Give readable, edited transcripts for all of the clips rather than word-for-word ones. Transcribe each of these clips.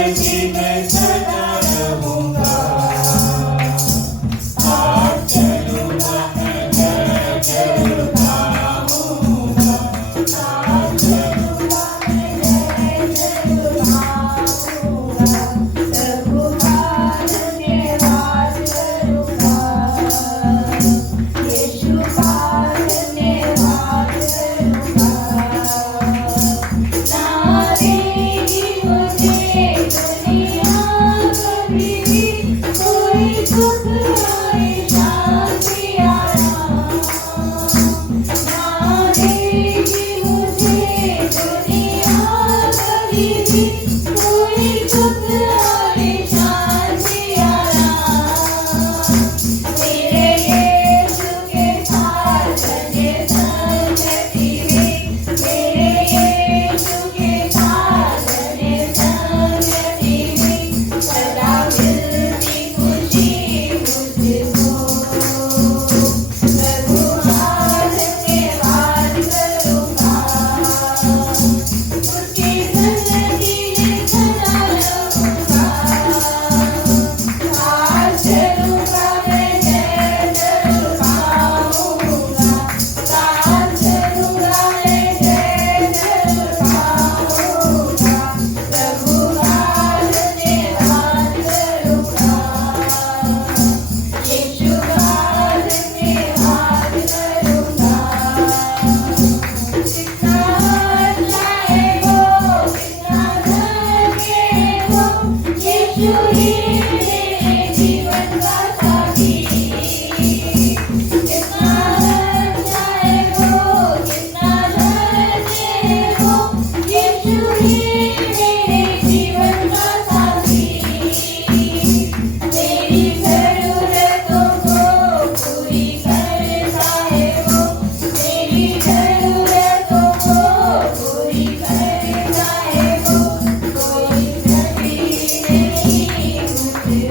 जी मैं सदा रहूंगा, साथ चलूंगा मैं जय जय गाऊंगा, साथ चलूंगा मैं जय जय गाऊंगा, रघुनाथ के राज करूंगा, यीशु पास में राज करूंगा, ना देगी मुझे दुनिया कभी भी कोई दुख आए शांति आराम, ना देगी मुझे दुनिया कभी भी कोई दुख आए शांति आराम, मेरे यीशु के साथ चले संगति में, मेरे यीशु के साथ चले संगति में, सदा मिलती खुशी मुझको, रघुनाथ के राज करूंगा, उसकी संगति में सदा रहूंगा, साथ चलूंगा मैं जय जय गाऊंगा, साथ चलूंगा मैं जय जय गाऊंगा, रघुनाथ ने राज करूंगा, यीशु राज ने राज करूंगा, कितना जाए वो कितना धन्य वो, यीशु ही मेरे जीवन का साथी, कितना जाए वो कितना धन्य वो, यीशु ही मेरे जीवन का साथी, मेरी जरूरतों को पूरी करता है वो, मेरी जरूरतों को पूरी करता है वो, कोई कमी नहीं मुझको,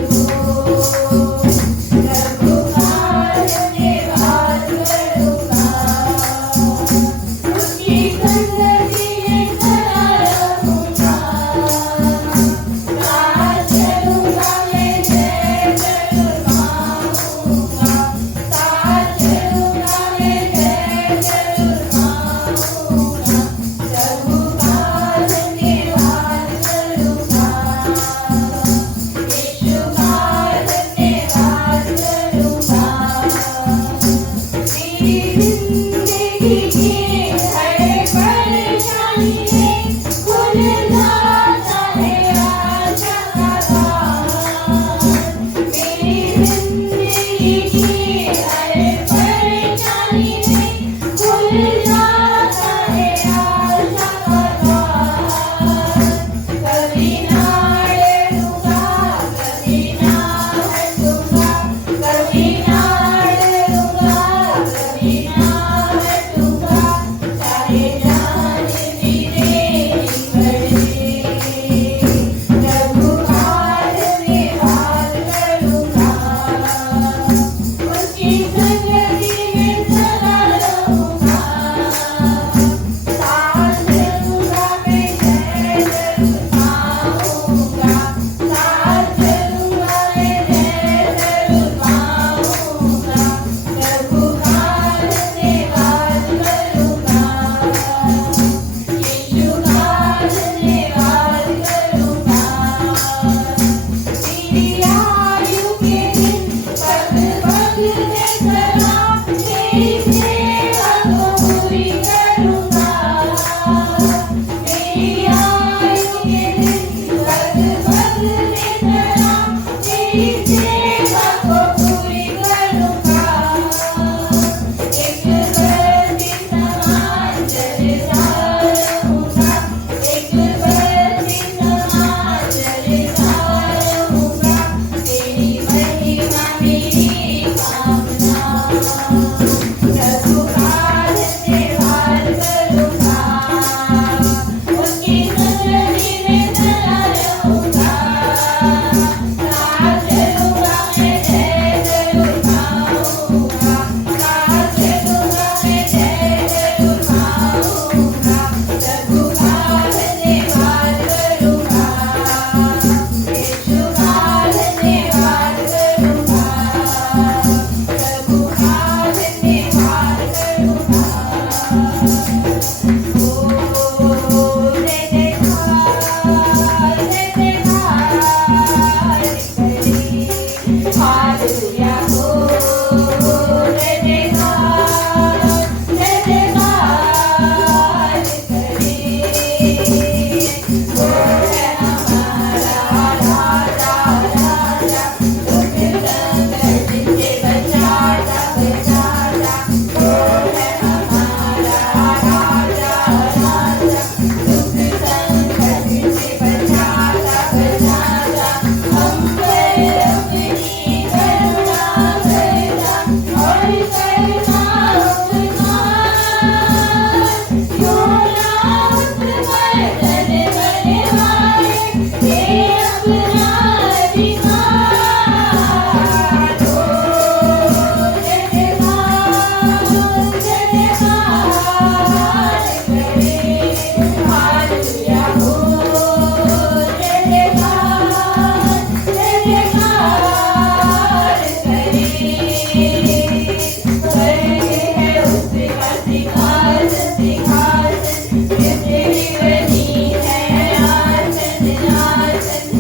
Thank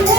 you.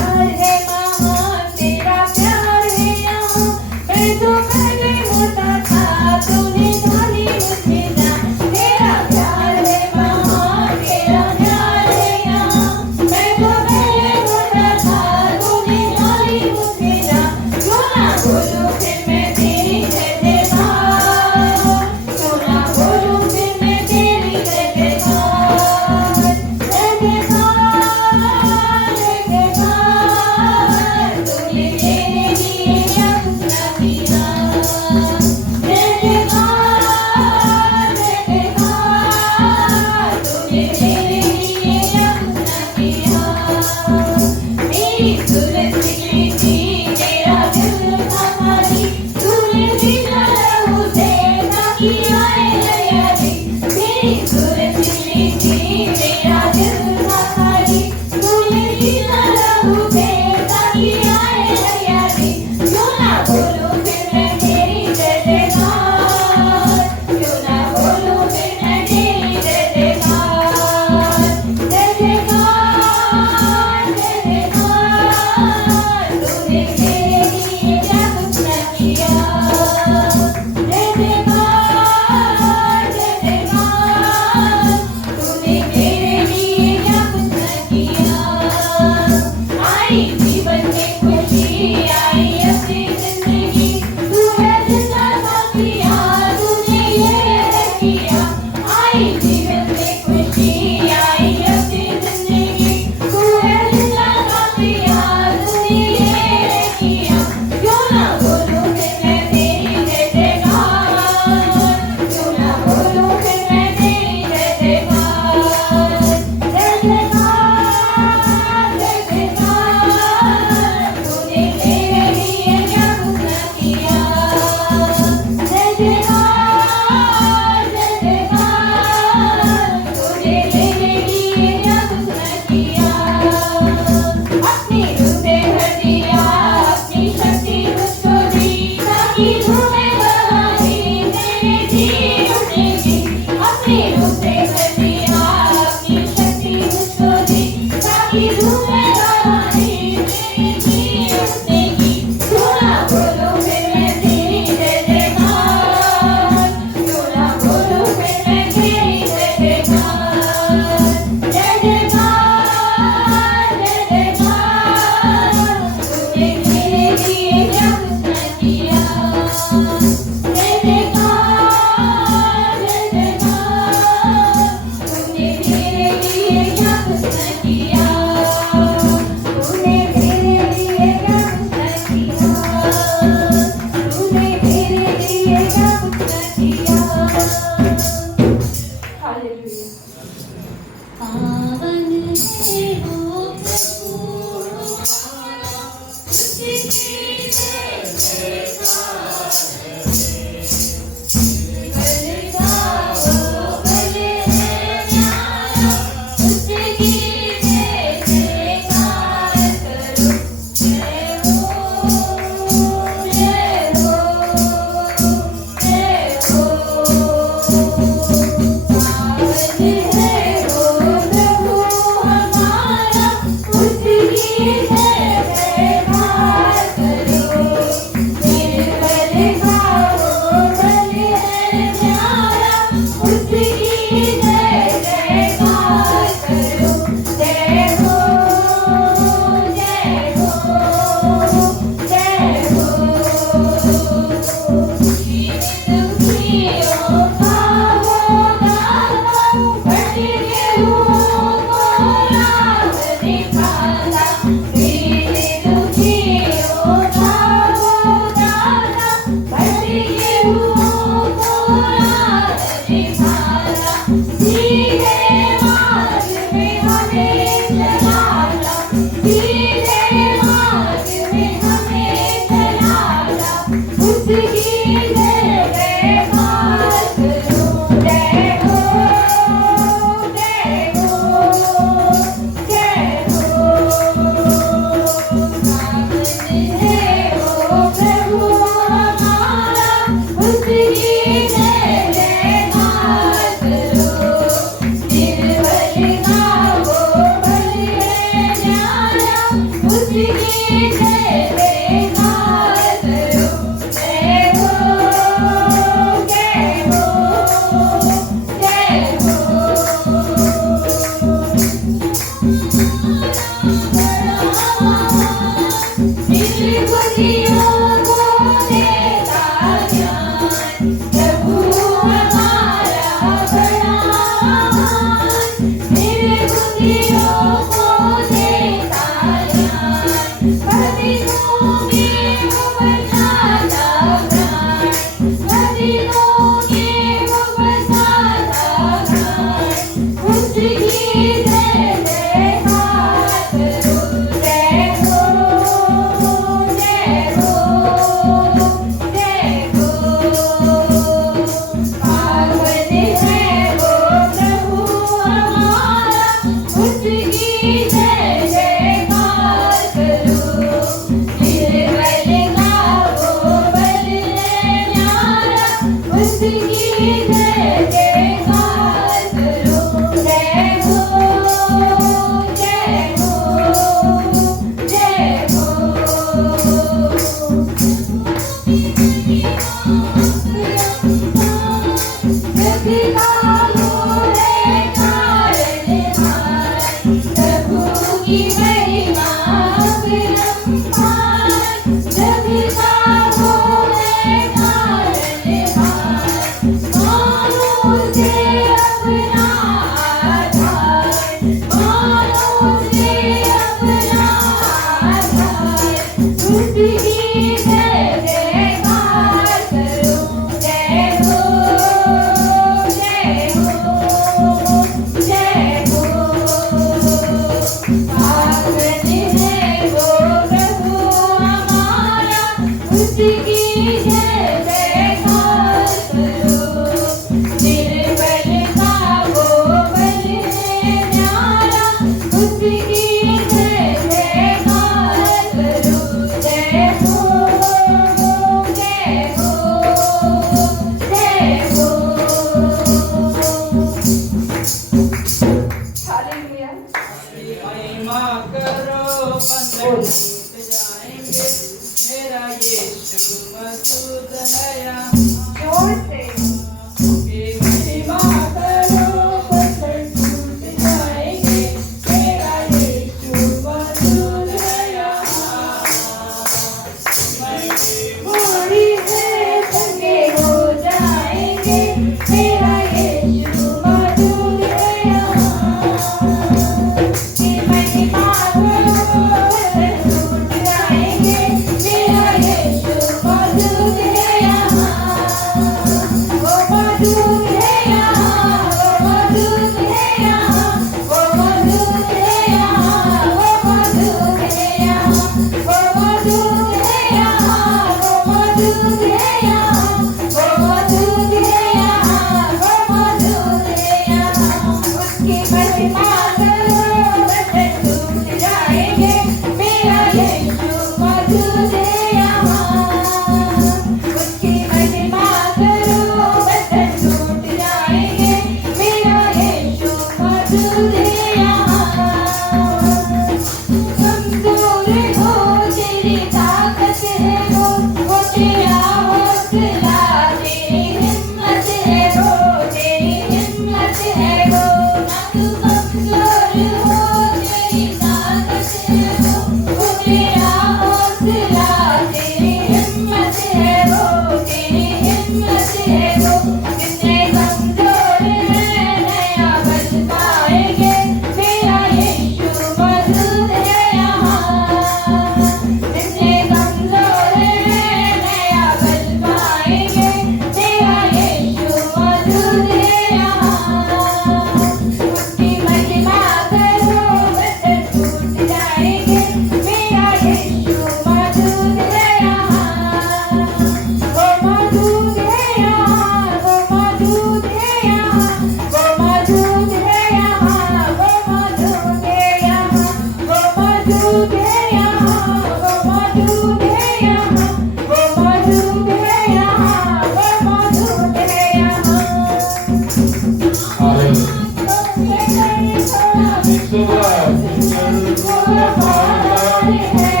Hallelujah.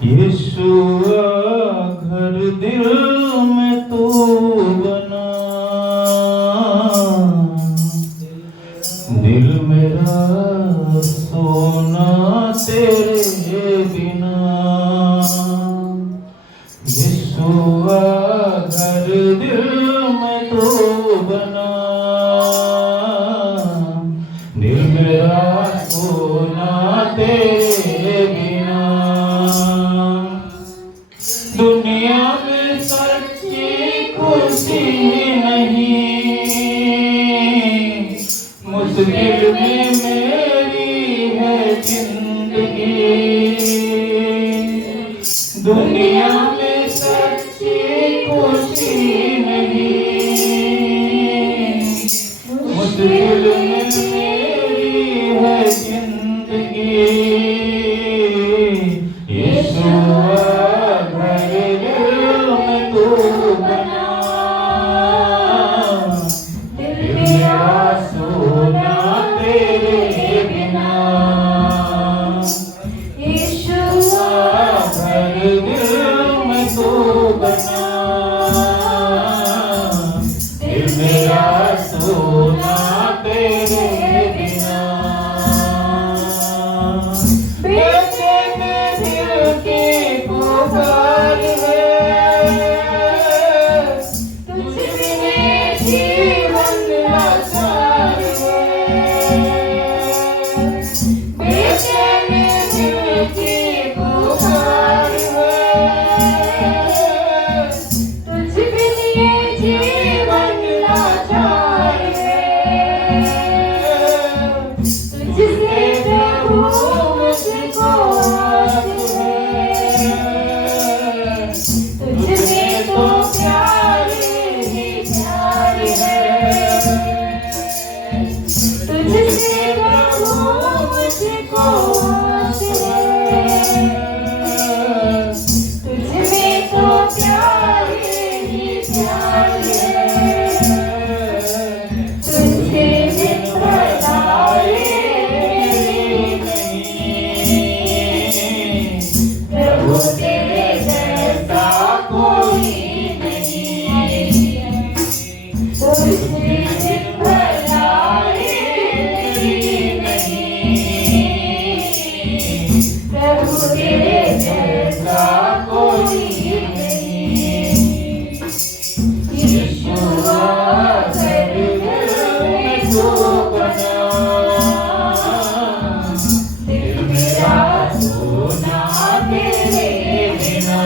यीशुआ घर दिल में तू बना, दिल मेरा सोना तेरे बिना। यीशुआ घर दिल में तू बना, दिल मेरा सोना तेरे बिना। दुनिया में सच्ची खुशी नहीं, मुश्किल में मेरी है जिंदगी। दुनिया में सच्ची खुशी नहीं, मुश्किल में मेरी है जिंदगी। यीशुआ घर दिल में तू बना, दिल मेरा सोना तेरे बिना। यीशुआ घर दिल में तू बना, दिल मेरा सोना तेरे बिना। बेचैन दिल की पुकार है, तुझ बिना जीवन लाचार है। बेचैन दिल की पुकार है, तुझ बिना जीवन लाचार है। तुझसे प्रभु मुझको आस है, तुझमें तो प्यार ही प्यार है। तुझसे प्रभु मुझको आस है, तुझमें तो प्यार ही प्यार है। तुझसे जिंदगी प्रभु तेरे जैसा कोई नहीं। तुझसे जिंदगी नहीं, प्रभु तेरे जैसा कोई नहीं। यीशुआ घर दिल में तू बना, दिल मेरा सोना तेरे बिना।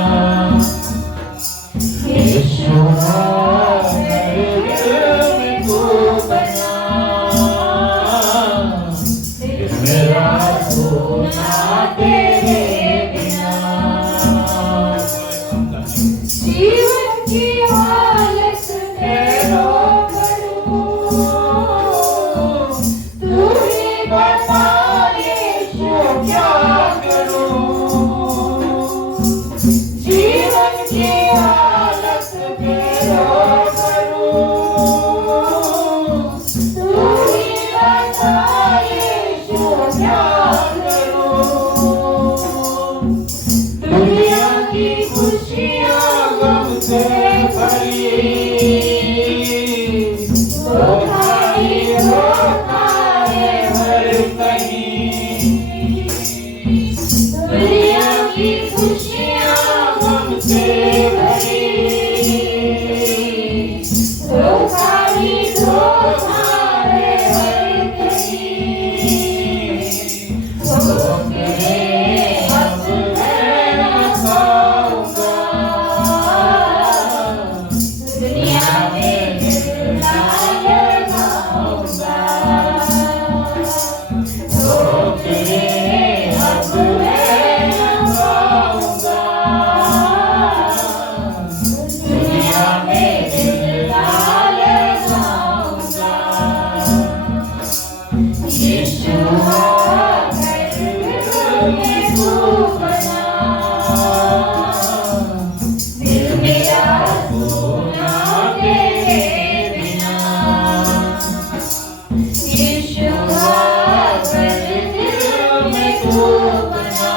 यीशुआ घर दिल में तू बना, दिल मेरा सोना तेरे बिना। जीवन की हालत तेरो करूं, तू ही बता यीशु क्या करूं। जीवन की हालत तेरो करूं, तू ही बता यीशु क्या करूं। दुनिया की खुशियाँ गम से भरी, धोखा ही धोखा है हर कहीं। दुनिया की खुशियाँ गम से भरी, धोखा ही धोखा है हर कहीं। धोखे अब मैं न खाऊंगा, दुनिया में दिल ना लगाऊंगा। धोखे अब मैं न खाऊंगा, दुनिया में दिल ना लगाऊंगा। यीशुआ घर दिल में तू बना, दिल मेरा सोना तेरे बिना। यीशुआ घर दिल में तू बना,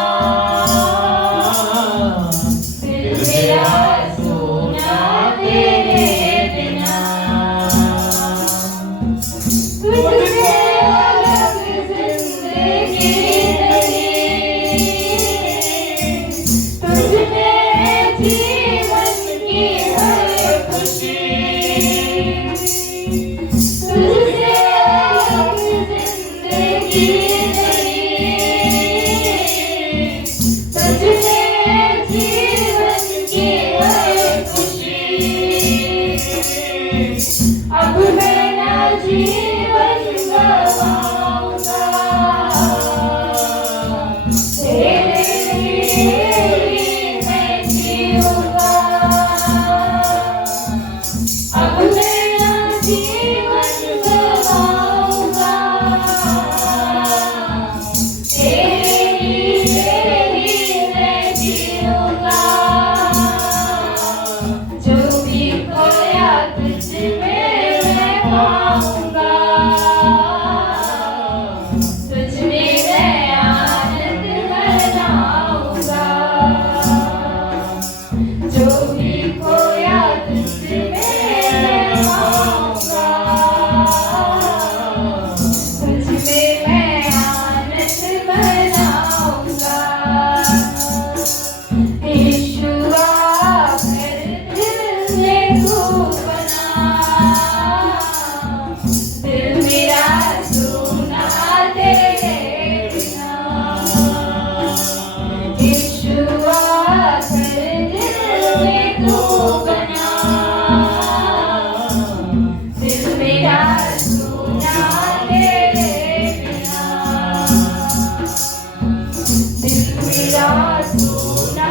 दिल मेरा सोना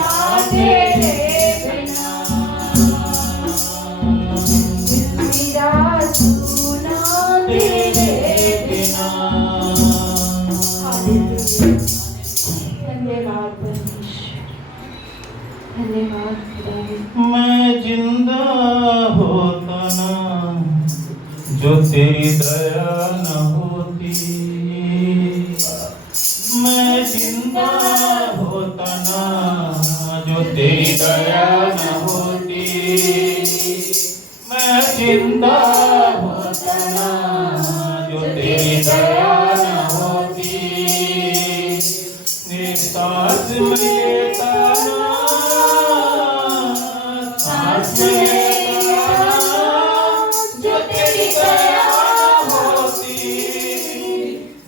तेरे बिना, दिल मेरा सोना तेरे बिना। धन्यवाद परमेश्वर, धन्यवाद खुदावंद। मैं जिंदा होता ना जो तेरी दया न होती, मैं जिंदा होता ना जो तेरी दया न होती, मैं जिंदा होता ना जो तेरी दया न होती, मेरे सांस में लेता ना, सांस में लेता ना जो तेरी दया होती,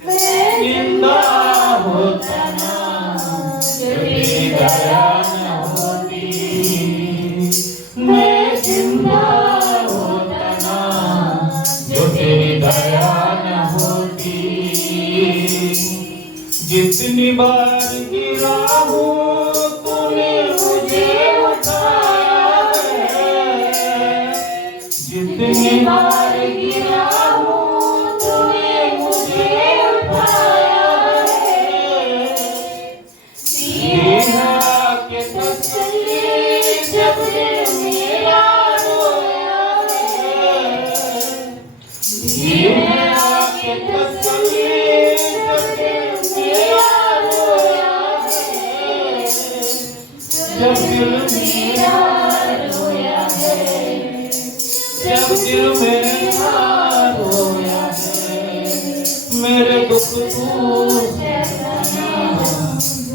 मैं जिंदा होता ना जो तेरी दया न होती, मैं जिंदा होता ना जो तेरी दया न होती। जितनी बार गिरा हूँ तूने मुझे उठाया है, जितनी बार गिरा हूँ तूने मुझे उठाया है, दिए आके तसल्ली जब दिल मेरा रोया है, दिए आके तसल्ली जब दिल मेरा रोया है, जब दिल मेरा रोया है, जब दिल मेरा रोया है, मेरे दुख तू सहता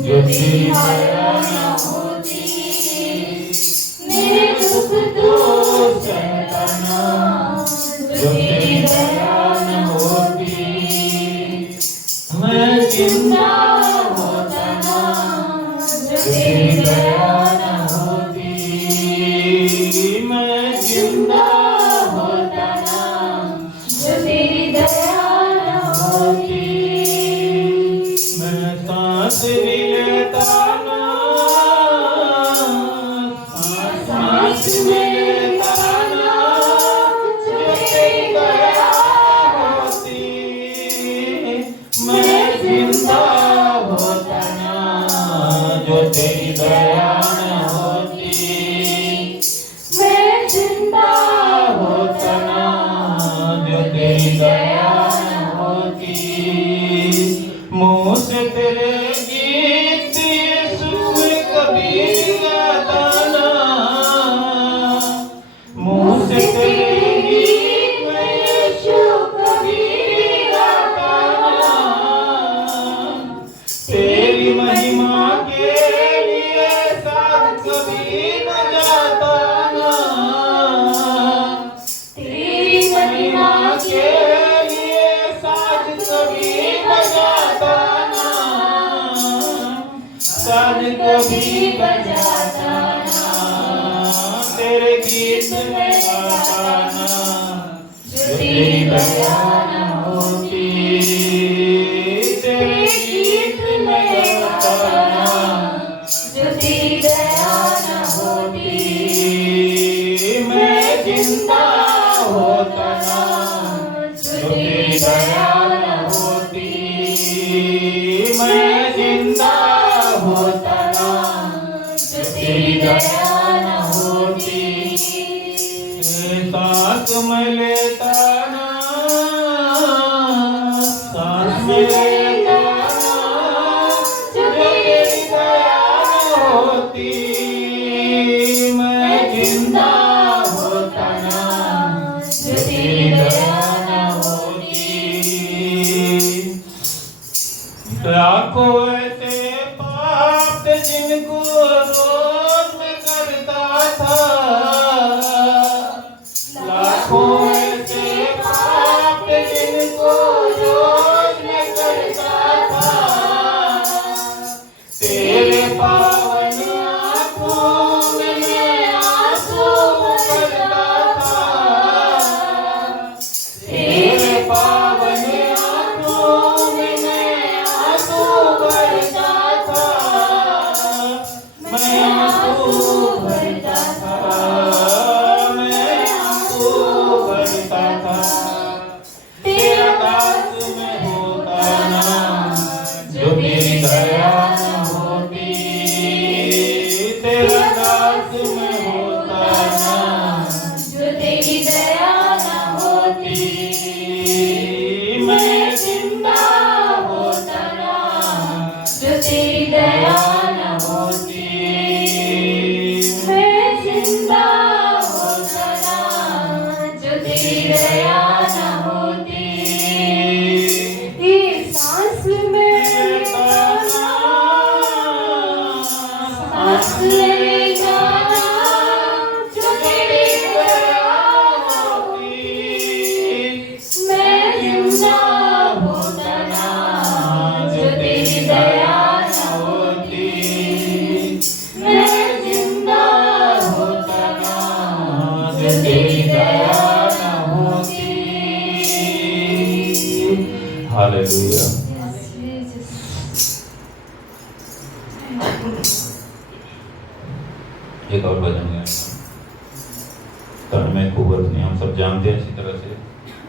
जो तेरी दया न होती, मेरे दुख तू सहता जो तेरी दया न होती, मैं जिंदा होता ना जो तेरी दया न होती, मैं जिंदा होता ना जो तेरी दया न होती, मैं सांस भी लेता ना, सांस भी लेता ना जो तेरी दया होती, मैं जिंदा होता ना जो तेरी दया न होती, मैं जिंदा होता ना जो तेरी दया न होती, मुँह से तेरे गीत यीशु मैं कभी गाता ना, मुँह से तेरे गीत मैं यीशु कभी गाता ना, तेरी महिमा के लिए साथ कभी बजाता ना, तेरी महिमा के लिए साथ कभी बजाता ना, साथ कभी बजाता ना, तेरे गीत में गाता ना जो तेरी दया न होती, तेरे गीत में गाता ना जो तेरी दया न होती, मैं जिंदा होता ना जो तेरी दया न होती, मैं जिंदा होता ना जो तेरी दया न होती, सांस में लेता ना, सांस में लेता ना जो तेरी दया न होती, मैं जिंदा होता ना जो तेरी दया न होती, लाखों ऐसे पाप जिनको रोज में करता था, लाखों ऐसे पाप जिनको रोज में करता था, तेरे पावन आँखों में मैं आंसू भरता था, तेरे पावन आँखों में मैं आंसू भरता था, सांस ले जाना जो तेरी दया होती, मैं जिंदा होता ना जो तेरी दया न होती, मैं जिंदा होता ना जो तेरी दया न होती। हालेलुया। एक और भजन गाएंगे, तन में कुव्वत नहीं। हम सब जानते हैं अच्छी तरह से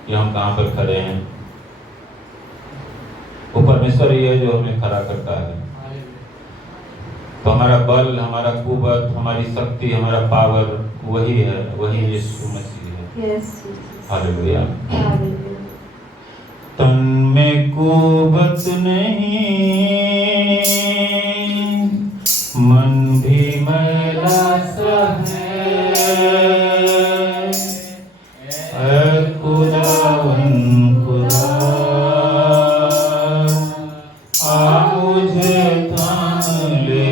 कि हम कहाँ पर खड़े हैं। वो परमेश्वर ही है जो हमें खड़ा करता है। तो हमारा बल, हमारा कुव्वत, हमारी शक्ति, हमारा पावर वही है, वही यीशु मसीह है। हालेलुया। तन में कुव्वत नहीं, मन भी मैला सा है, ऐ खुदावन खुदा, आ मुझे थाम ले,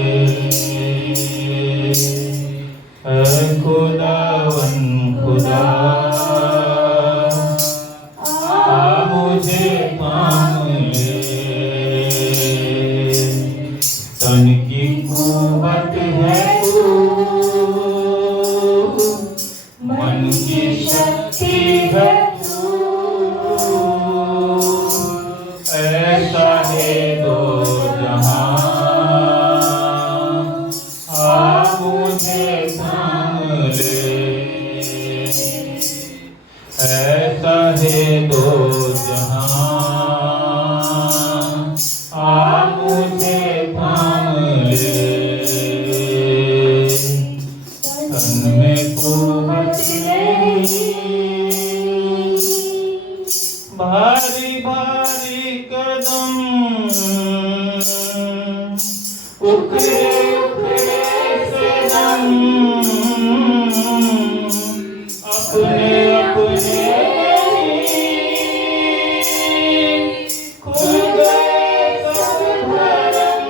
ऐ खुदावन खुदा, आ मुझे थाम ले। तन की कुव्वत है तू, मन की शक्ति है तू, ऐसा है दो जहां, आ मुझे थाम ले, ऐसा है दो जहां, आ मुझे थाम ले। तन में कुव्वत नहीं, भारी भारी कदम, उखड़े उखड़े से दम, अपने अपने खुल गए सब भरम,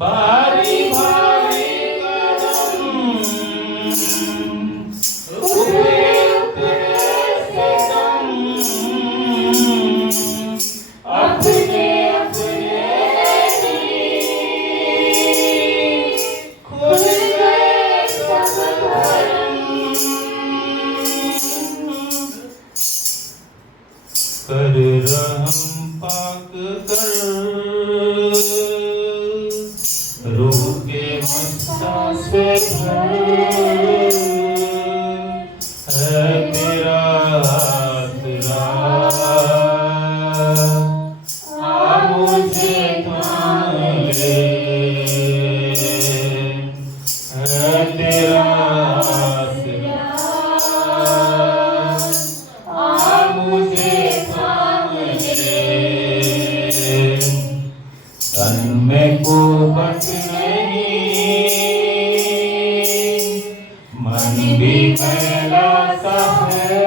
भारी भारी कदम, उखड़े उखड़े से दम, अपने अपने खुल गए सब भरम। कर रहम पाक कर, रूह के मस्ता से भर, है तेरा आसरा, आ मुझे थाम ले, है तेरा आसरा, आ मुझे थाम ले। तन में कुव्वत नहीं, मन भी मैला सा है,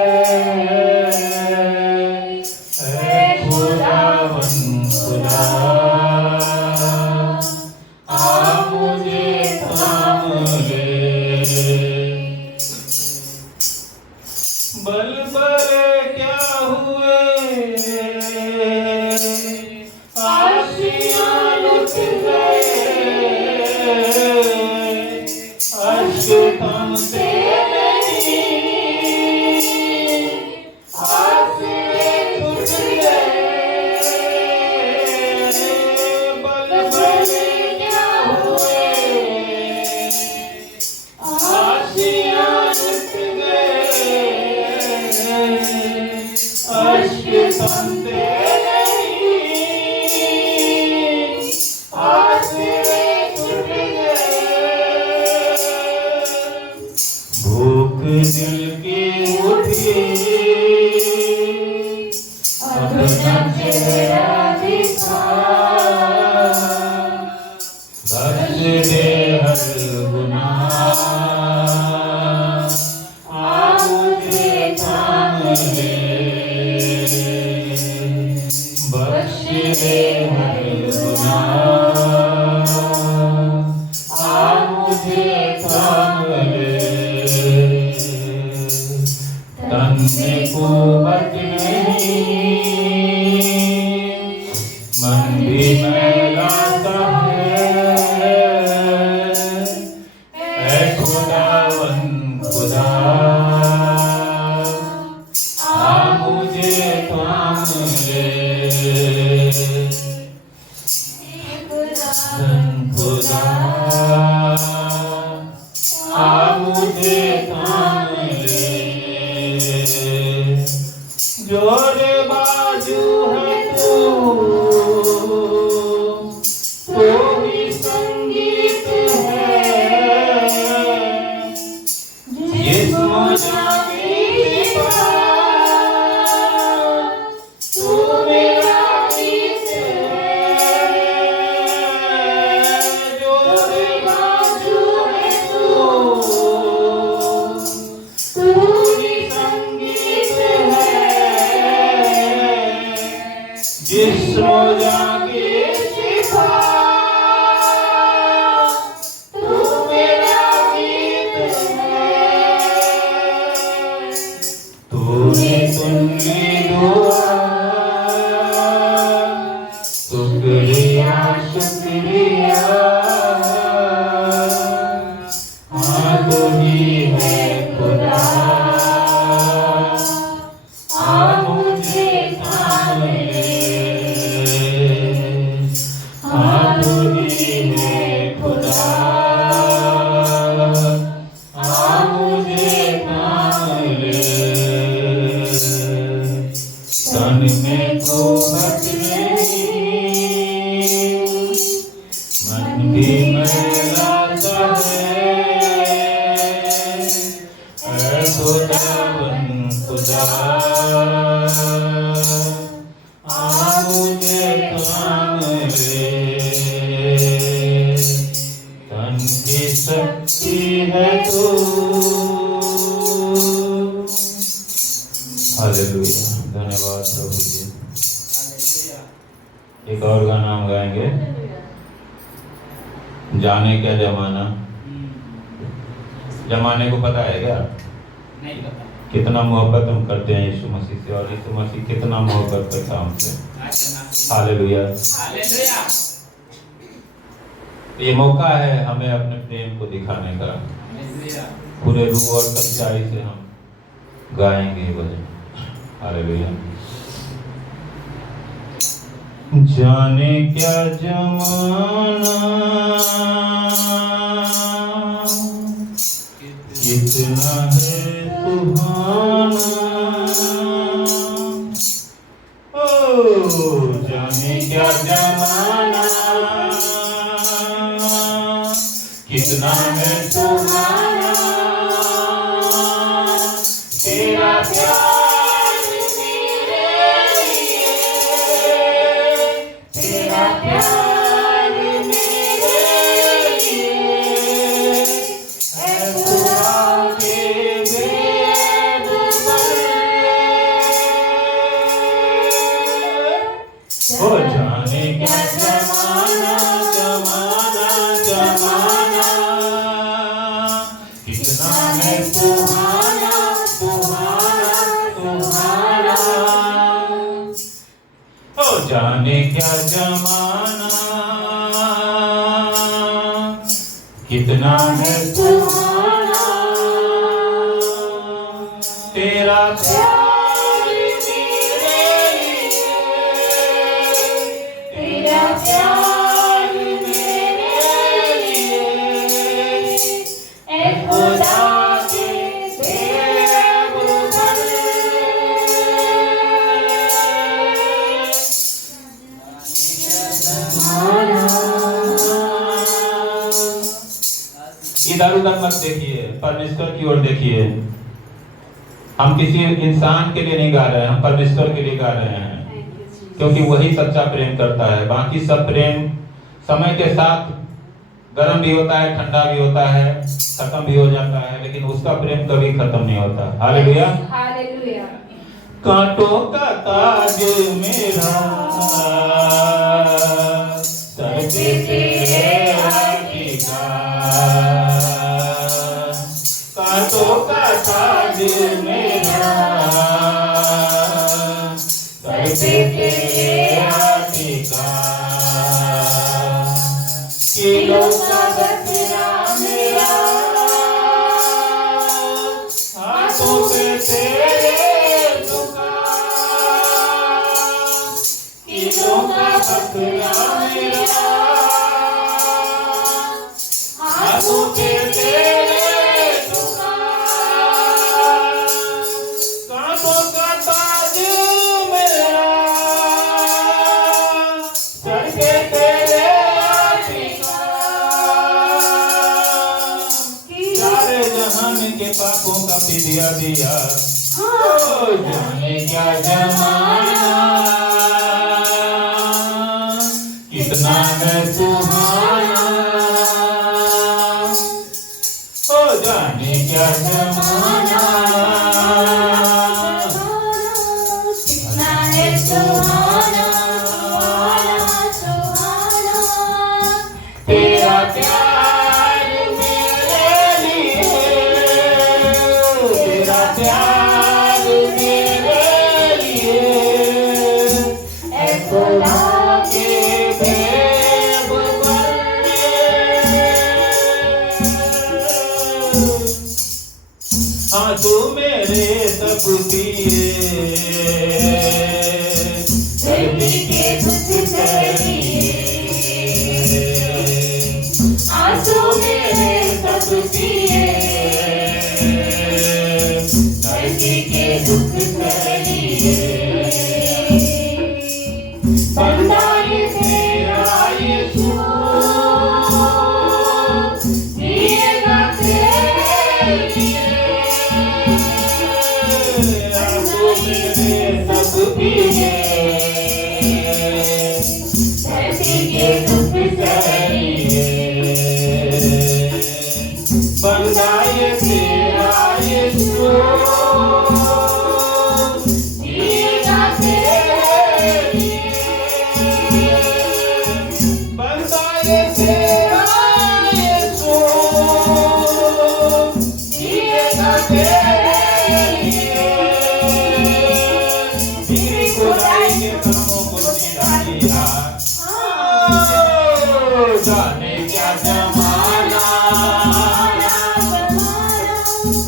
ऐ खुदावन खुदा, आ मुझे थाम ले। बल बले क्या हुए, आशियां लुट गए, अश्क थमते नहीं, धन खुदा आ मुझे थाम ले, जोड़े बाजू है तो ही संगीत है, जिस्म जाने का तू मेरा गीत है, जोड़े बाजू है तू ही संगीत है, जिस्म जाके शिफा तू मेरा गीत है, तूने सुन ली दुआ, शुक्रिया शुक्रिया, हाँ तू ही है खुदा, आ मुझे थाम ले, हाँ तू ही है खुदा, आ मुझे थाम ले, तन में कुवत नहीं, मन भी मैला सा है, ऐ खुदावन खुदा, आ मुझे थाम ले, तन की शक्ति है तू। हालेलुया, धन्यवाद प्रभु जी। एक और गाना हम गाएंगे, जाने क्या जमाना। जमाने को पता है क्या? नहीं पता। कितना मोहब्बत हम करते हैं यीशु मसीह से, और यीशु मसीह कितना मोहब्बत करता है हमसे। हालेलुया। हालेलुया। ये मौका है हमें अपने प्रेम को दिखाने का। पूरे रूह और सच्चाई से हम गाएंगे भजन। हालेलुया। जाने क्या जमाना कितना है सुहाना, ओ जाने क्या जमाना कितना है सुहाना, तेरा प्यार मेरे लिए, तेरा प्यार मेरे लिए, ऐ खुदा के बेदखल, ओ जाने क्या जमाना जमाना जमाना कितना है सुहाना सुहाना सुहाना, ओ जाने क्या जमाना कितना है सुहाना, तेरा प्यार मेरे लिए, तेरा प्यार मेरे लिए, ऐ खुदा के बेदखल, इधर उधर मत देखिए, परमेश्वर की ओर देखिए। हम किसी इंसान के लिए नहीं गा रहे हैं, हम परमेश्वर के लिए गा रहे हैं, क्योंकि वही सच्चा प्रेम करता है। बाकी सब प्रेम समय के साथ गर्म भी होता है, ठंडा भी होता है, खत्म भी हो जाता है, लेकिन उसका प्रेम कभी खत्म नहीं होता। हालेलुया। हालेलुया। कांटों का ताज मेरा सर पे तेरे हाथी का, कांटों का ताज मेरा सर पे तेरे हाथी का, किलों का बकरा मेरा हाथों पे तेरे झुका, किलों का बकरा मेरा दिया दिया। ओ जाने क्या जमाना कितना है सुहाना, ओ जाने क्या जमाना कितना है सुहाना, सुहाना तेरा प्यार मेरे लिए, तेरा प्यार मेरे लिए। ऐ खुदा के बेब हाँ तू मेरे सब दिए, धरती के दुख सहलिए, आंसू मेरे सब दिए, धरती के दुख सहलिए। बंदा ये तेरा यीशु, जिएगा तेरे लिए। तू मेरे सब दिए, धरती के दुख सहलिए। बंदा ये तेरा यीशु, जिएगा तेरे लिए। बंदा ये तेरा यीशु, जिएगा तेरे लिए। तेरी खुदाई के कामों को सिरा दिया। ओ जाने क्या जमाना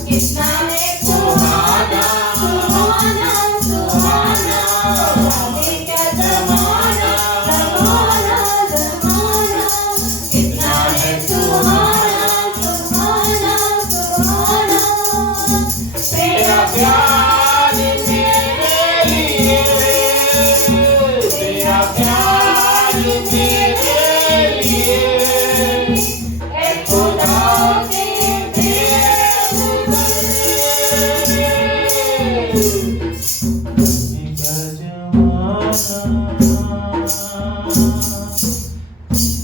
कितना है सुहाना, सुहाना, सुहाना। जाने क्या ज़माना, ज़माना, ज़माना। कितना है सुहाना, सुहाना, सुहाना। तेरा प्यार मेरे लिए, तेरा प्यार मेरे लिए। ऐ खुदा के बेब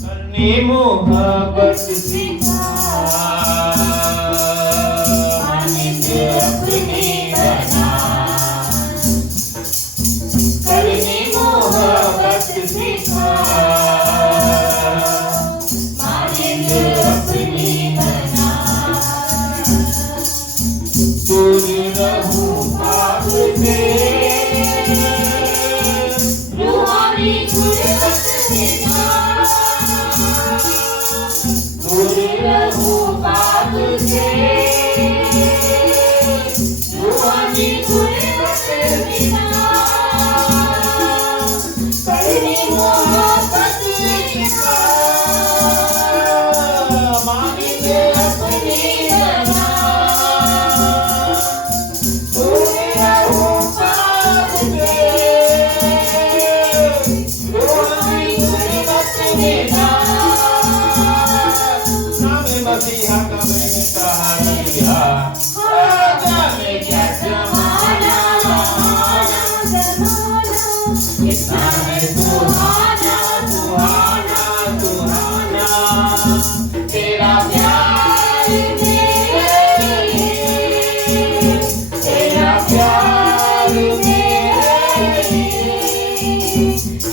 करनी मोहब्बत सिखा, मानिंद अपनी बना। करनी मोहब्बत सिखा, मानिंद अपनी बना। दूर रहूं पाप से, रूहानी गुरबत सिखा। दूर रहूं पाप से, रूहानी गुरबत सिखा। करनी मोहब्बत सिखा, मानिंद अपनी बना। दूर रहूं पाप से, रूहानी गुरबत सिखा। नाम मसीहा का मैंने सहारा लिया। जाने क्या ज़माना, ज़माना। कितना है सुहाना, सुहाना, सुहाना। तेरा प्यार मेरे लिए, तेरा प्यार मेरे लिए।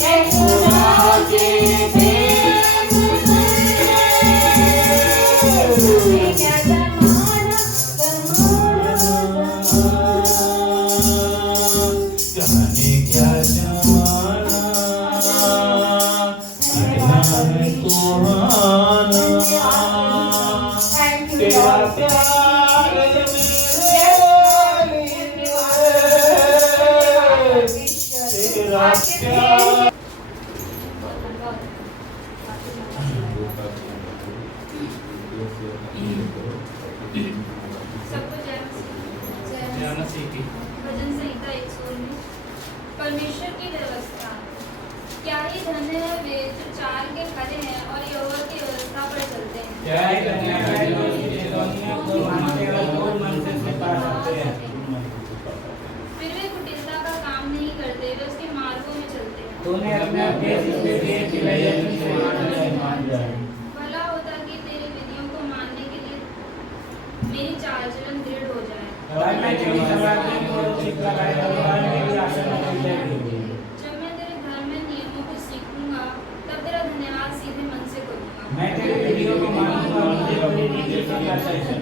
ऐ खुदा के बेब क्या ज़माना, ज़माना, जाने क्या जमाना कितना है सुहाना। Thank you, तेरा Lord. प्यार मेरे लिए, तेरा प्यार। सबको जय मसीह। भजन संहिता 119। परमेश्वर की व्यवस्था। क्या ही धन्य है वे जो चाल के खड़े हैं और यहोवा की व्यवस्था पर चलते हैं। क्या है कन्या है जो इस दुनिया को मानते और पूर्ण मन से स्वीकार करते हैं। तूने अपने उपदेश इसलिए दिए कि वे यीशु से मान जाए। भला होता कि तेरी विधियों को मानने के लिए मेरी चाल चलन दृढ़ हो जाए। तब मैं तेरी शराबी को ठीक लगाए और मेरी आशा नहीं जाएगी। जब मैं तेरे धर्म में नियमों को सीखूंगा तब तेरा धन्यवाद सीधे मन से करूंगा। मैं तेरी विधियों को मानूंगा और मुझे अपनी नीति की आशा है।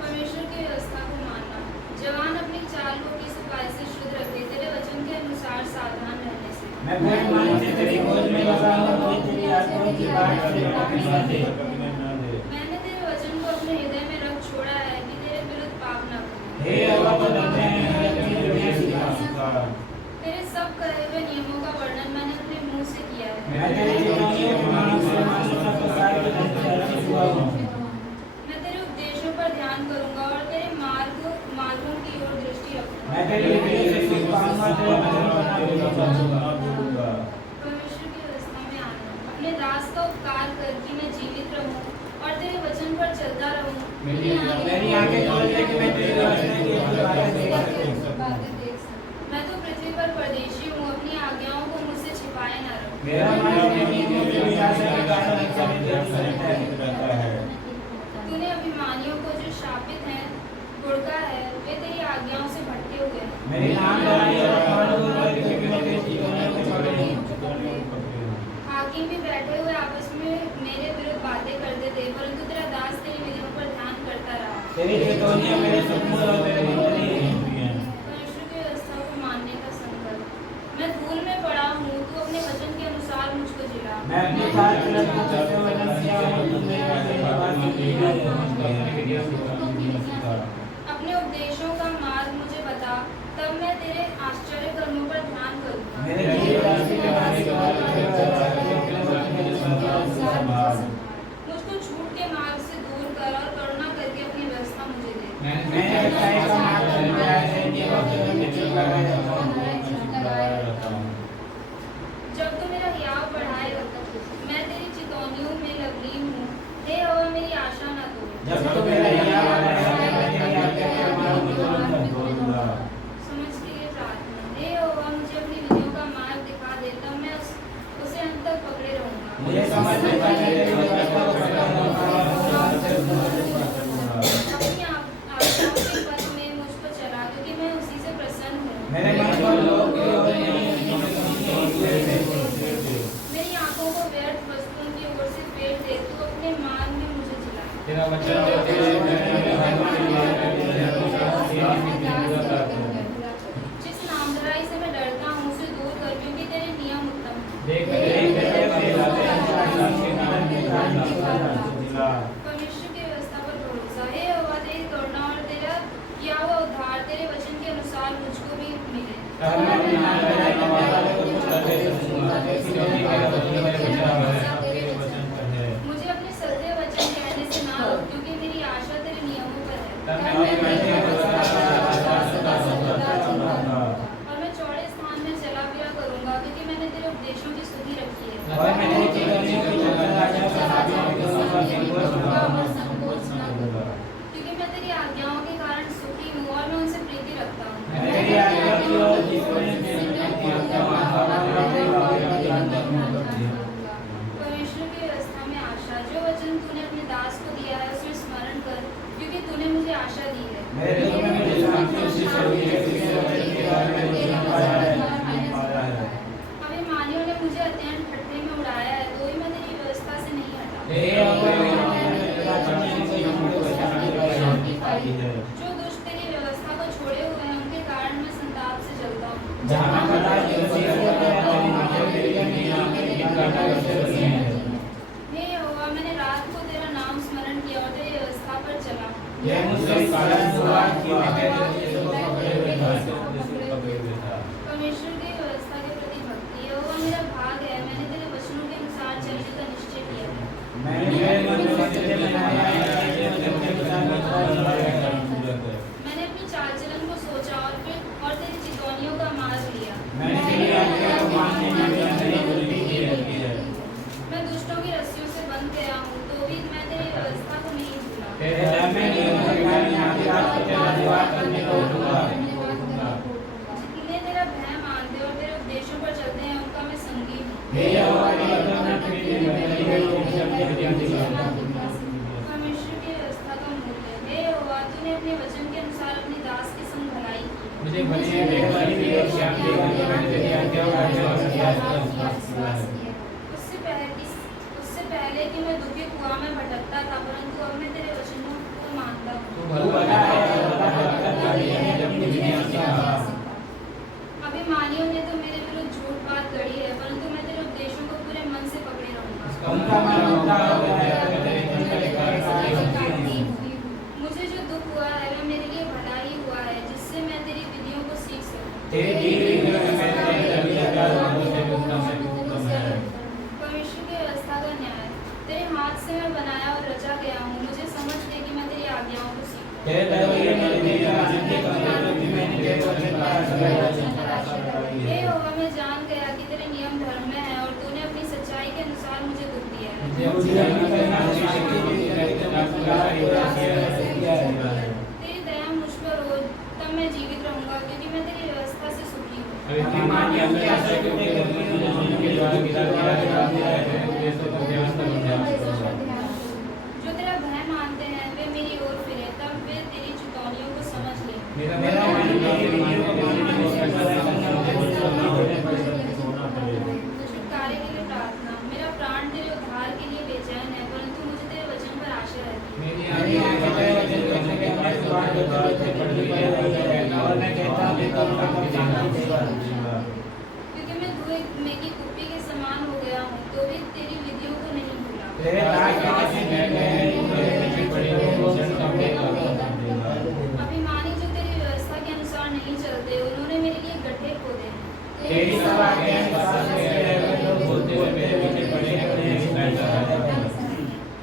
परमेश्वर की व्यवस्था को मानना। जवान अपनी चाल को किस उपाय से शुद्ध रखे, तेरे वचन के अनुसार सावधान रहने से। मैं बेईमानी से तेरी खोज में लगा हूँ, मुझे तेरी आत्मा की बात से भटकने न दे। मैंने तेरे वचन को अपने हृदय में रख छोड़ा है कि तेरे विरुद्ध पाप न करूं। हे यहोवा को डरते हैं, अपनी विधियाँ सिखा। तेरे सब कहे हुए नियमों का वर्णन मैंने अपने मुंह से किया है। मैं तेरी चितौनियों के मार्ग से मानवता को सारे धन से हर्षित हुआ हूँ। मैं तेरे उपदेशों पर ध्यान करूंगा और तेरे मार्गों की ओर दृष्टि रखूंगा। मैं तेरी विधियों से सुख पाऊंगा, तेरे वचन को न भूलूंगा। परमेश्वर की व्यवस्था में आना। अपने दास का उपकार कर कि मैं जीवित रहूं और तेरे वचन पर चलता रहूं। मेरी आंखें खोल दे कि मैं तेरी व्यवस्था की बातें देख सकूं। मैं तो पृथ्वी पर परदेशी हूँ, अपनी आज्ञाओं को मुझसे छिपाए न रख। मेरा मन अपनी नीतियों की आशा के कारण अच्छा रहता है। तूने अभिमानियों को जो शापित हैं भुड़का है, वे तेरी आज्ञाओं से भटके हुए हैं। मेरी नामधराई और अपमान को करके मैं तेरी चितौनियों को पकड़े हूँ। हाकिम भी बैठे हुए आपस में मेरे विरुद्ध बातें करते थे, परंतु तेरा दास तेरी विधियों पर ध्यान करता रहा। तेरी चितौनियां मेरे सपनों और मेरे मंत्री हैं। परमेश्वर की व्यवस्था को मानने का संकल्प। मैं धूल में पड़ा हूँ, तू अपने वचन के अनुसार मुझको जिला। मैं अपनी चाल चलन को तुझसे वचन किया हूँ, तू मेरा धन्यवाद सीखा। अपने उपदेशों का मार्ग मुझे बता, तब मैं तेरे आश्चर्य कर्मों पर ध्यान करूंगा। मेरे जीवन राशि के मारे के बाद मुझको झूठ के मार्ग से दूर कर और करुणा करके अपनी व्यवस्था मुझे दे। मैं अच्छाई का मार्ग चलने आए हैं, ये वक्त में चित लगाए रहता हूँ। जब तू मेरा हियाव बढ़ाएगा, मैं तेरी चितौनियों में लवलीन हूँ। हे यहोवा मेरी आशा न तोड़। जब तू मेरा हियाव बढ़ाएगा, मैं तेरी आज्ञा के मार्ग में चलूंगा। समझ के ये प्रार्थना। हे यहोवा मुझे अपनी विधियों का मार्ग दिखा दे, तब मैं उसे अंत तक पकड़े रहूंगा। मुझे समझ में पड़ने तेरी व्यवस्था को पकड़ लूंगा। अपनी आज्ञाओं के पथ में मुझको चला, क्योंकि मैं उसी से प्रसन्न हूँ। मेरे मन को लोग की ओर नहीं, मेरी आंखों को व्यर्थ वस्तुओं की ओर से फेर दे, तू अपने मार्ग में मुझे चला। तेरा वचन जिस नामधराई से मैं डरता हूँ उसे दूर कर, क्योंकि तेरे नियम उत्तम हैं। परमेश्वर की व्यवस्था पर भरोसा। हे यहोवा तेरी करुणा और तेरा किया हुआ उद्धार तेरे वचन के अनुसार मुझको भी मिले। मुझे अपने सत्य वचन कहने से ना रोक, क्योंकि मेरी आशा तेरे नियमों पर है। और मैं चौड़े स्थान में चला फिरा करूंगा, क्योंकि मैंने तेरे उपदेशों की स्तुति रखी है। क्योंकि मैं तेरी आज्ञाओं के कारण सुखी हूँ और मैं उनसे प्रीति रखता हूँ। परमेश्वर की व्यवस्था में आशा। जो वचन तूने अपने दास को दिया है उसे स्मरण कर, क्योंकि तूने मुझे आशा दी है। अभिमानियों ने मुझे अत्यंत ठट्ठे में उड़ाया है, तो भी मैं तेरी व्यवस्था से नहीं हटा। जो दुष्ट तेरी व्यवस्था को छोड़े हुए हैं, उनके कारण मैं संताप से जलता हूँ। हे यहोवा मैंने रात को तेरा नाम स्मरण किया और तेरी व्यवस्था पर चला। परमेश्वर की व्यवस्था के प्रति भक्ति। यहोवा मेरा भाग है, मैंने तेरे वचनों के अनुसार चलने का निश्चय किया है। मैंने अपनी चाल चलन को सोचा और तेरी चितौनियों का मार्ग लिया। मैं दुष्टों की रस्सियों से बंध गया हूँ, तो भी मैं तेरी व्यवस्था को नहीं भूला। जितने तेरा भय मानते और तेरे उपदेशों पर चलते हैं, उनका उससे पहले कि मैं दुखित हुआ, मैं भटकता था, परंतु अब मैं तेरे वचनों को मानता हूँ। अभिमानियों ने तो मेरे विरुद्ध झूठ बात गढ़ी है, परंतु मैं तेरे उपदेशों को पूरे मन से पकड़े रहूंगा। मुझे जो दुख हुआ है वह मेरे लिए भला ही हुआ है, जिससे मैं तेरी विधियों को सीख सकूं। परमेश्वर की व्यवस्था का न्याय। तेरे हाथ से मैं बनाया और रचा गया हूँ, मुझे समझ दे कि मैं तेरी आज्ञाओं को सीखूं। हे यहोवा, मैं जान गया कि तेरे नियम धर्म में है और तूने अपनी सच्चाई के अनुसार मुझे दुख दिया है। तेरी दया मुझ पर हो, तब मैं जीवित रहूंगा, क्योंकि मैं तेरी व्यवस्था से सुखी हूँ। जो तेरा भय मानते हैं वे मेरी ओर फिरे, तब वे तेरी चितौनियों को समझ लें। छुटकारे के लिए प्रार्थना। मेरा प्राण तेरे उद्धार के लिए बेचैन है, परंतु मुझे तेरे वचन पर आशा रहती है। क्योंकि मैं धुएं की कुप्पी के समान हो गया हूँ, तो भी तेरी विधियों को नहीं भूला। अभिमानी जो तेरी व्यवस्था के अनुसार नहीं चलते, उन्होंने मेरे लिए गड्ढे खोदे हैं।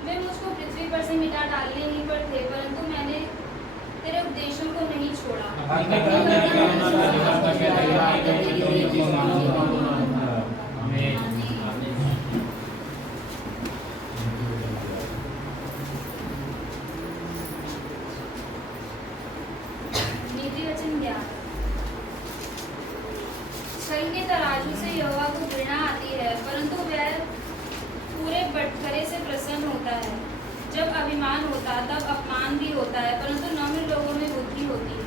वे मुझको पृथ्वी पर से मिटा डालने ही पर थे, परंतु मैंने तेरे उपदेशों को नहीं छोड़ा। नीति वचन ज्ञान। छल के तराजू से यहोवा को घृणा आती है, परंतु वह पूरे बटखरे से प्रसन्न होता है। जब अभिमान होता तब अपमान भी होता है, परंतु नम्र लोगों में बुद्धि होती है।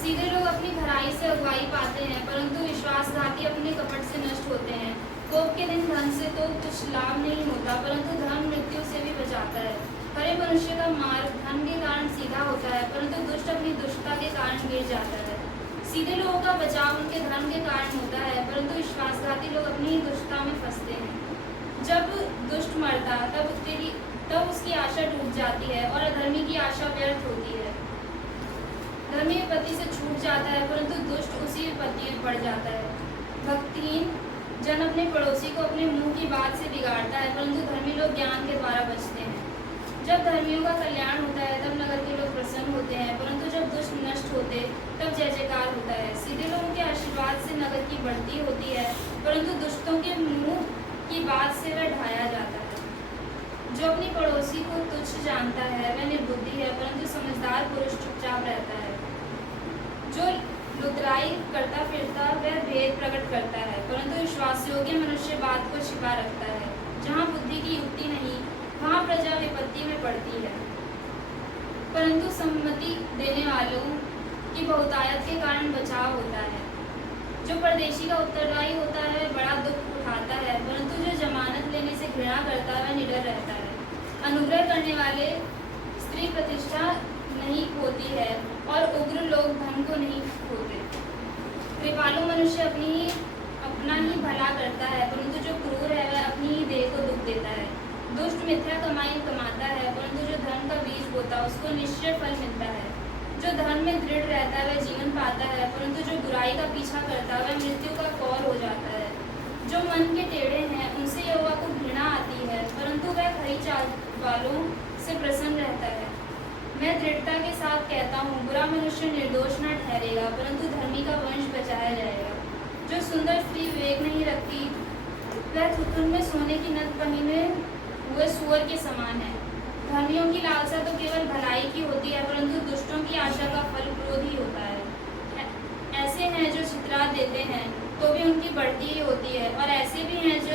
सीधे लोग अपनी भलाई से अगुवाई पाते हैं, परंतु विश्वासघाती अपने कपट से नष्ट होते हैं। कोप के दिन धन से तो कुछ लाभ नहीं होता, परंतु धन मृत्यु से भी बचाता है। खरे मनुष्य का मार्ग धन के कारण सीधा होता है, परंतु दुष्ट अपनी दुष्टता के कारण गिर जाता है। सीधे लोगों का बचाव उनके धर्म के कारण होता है, परंतु विश्वासघाती लोग अपनी ही दुष्टता में फंसते हैं। जब दुष्ट मरता तब उसकी आशा टूट जाती है और अधर्मी की आशा व्यर्थ होती है। धर्मी विपत्ति से छूट जाता है, परंतु दुष्ट उसी विपत्ति में पड़ जाता है। भक्तिहीन जन अपने पड़ोसी को अपने मुंह की बात से बिगाड़ता है, परंतु धर्मी लोग ज्ञान के द्वारा बचते हैं। जब धर्मियों का कल्याण होता है तब नगर के लोग प्रसन्न होते हैं, परंतु जब दुष्ट नष्ट होते तब जय जयकार होता है। सीधे लोगों के आशीर्वाद से नगर की बढ़ती होती है, परंतु दुष्टों के मुंह की बात से वह ढाया जाता है। जो अपनी पड़ोसी को तुच्छ जानता है वह निर्बुद्धि है, परंतु समझदार पुरुष चुपचाप रहता है। जो लुतराई करता फिरता वह भेद प्रकट करता है, परंतु विश्वासयोग्य मनुष्य बात को छिपा रखता है। जहाँ बुद्धि की युक्ति नहीं, वहाँ प्रजा विपत्ति में पड़ती है, परंतु सम्मति देने वालों की बहुतायत के कारण बचाव होता है। जो परदेशी का उत्तरदायी होता है वह बड़ा दुख उठाता है, परंतु जो जमानत लेने से घृणा करता है वह निडर रहता है। अनुग्रह करने वाले स्त्री प्रतिष्ठा नहीं खोती है और उग्र लोग धन को नहीं खोते। कृपालु मनुष्य अपना ही भला करता है, परंतु जो क्रूर है वह अपनी ही देह को दुख देता है। दुष्ट मिथ्या कमाई कमाता है, परंतु जो धन का बीज बोता उसको निश्चय फल मिलता है। जो धर्म में दृढ़ रहता है वह जीवन पाता है, परंतु जो बुराई का पीछा करता है वह मृत्यु का कौर हो जाता है। जो मन के टेढ़े हैं उनसे यहोवा को घृणा आती है, परंतु वह खरी चाल वालों से प्रसन्न रहता है। मैं दृढ़ता के साथ कहता हूँ, बुरा मनुष्य निर्दोष न ठहरेगा, परंतु धर्मी का वंश बचाया जाएगा। जो सुंदर स्त्री विवेक नहीं रखती वह थुथुन में सोने की नथ पहने हुए सूअर के समान है। धर्मियों की लालसा तो केवल भलाई की होती है, परंतु दुष्टों की आशा का फल क्रोध ही होता है। ऐसे हैं जो छितरा देते हैं तो भी उनकी बढ़ती ही होती है, और ऐसे भी हैं जो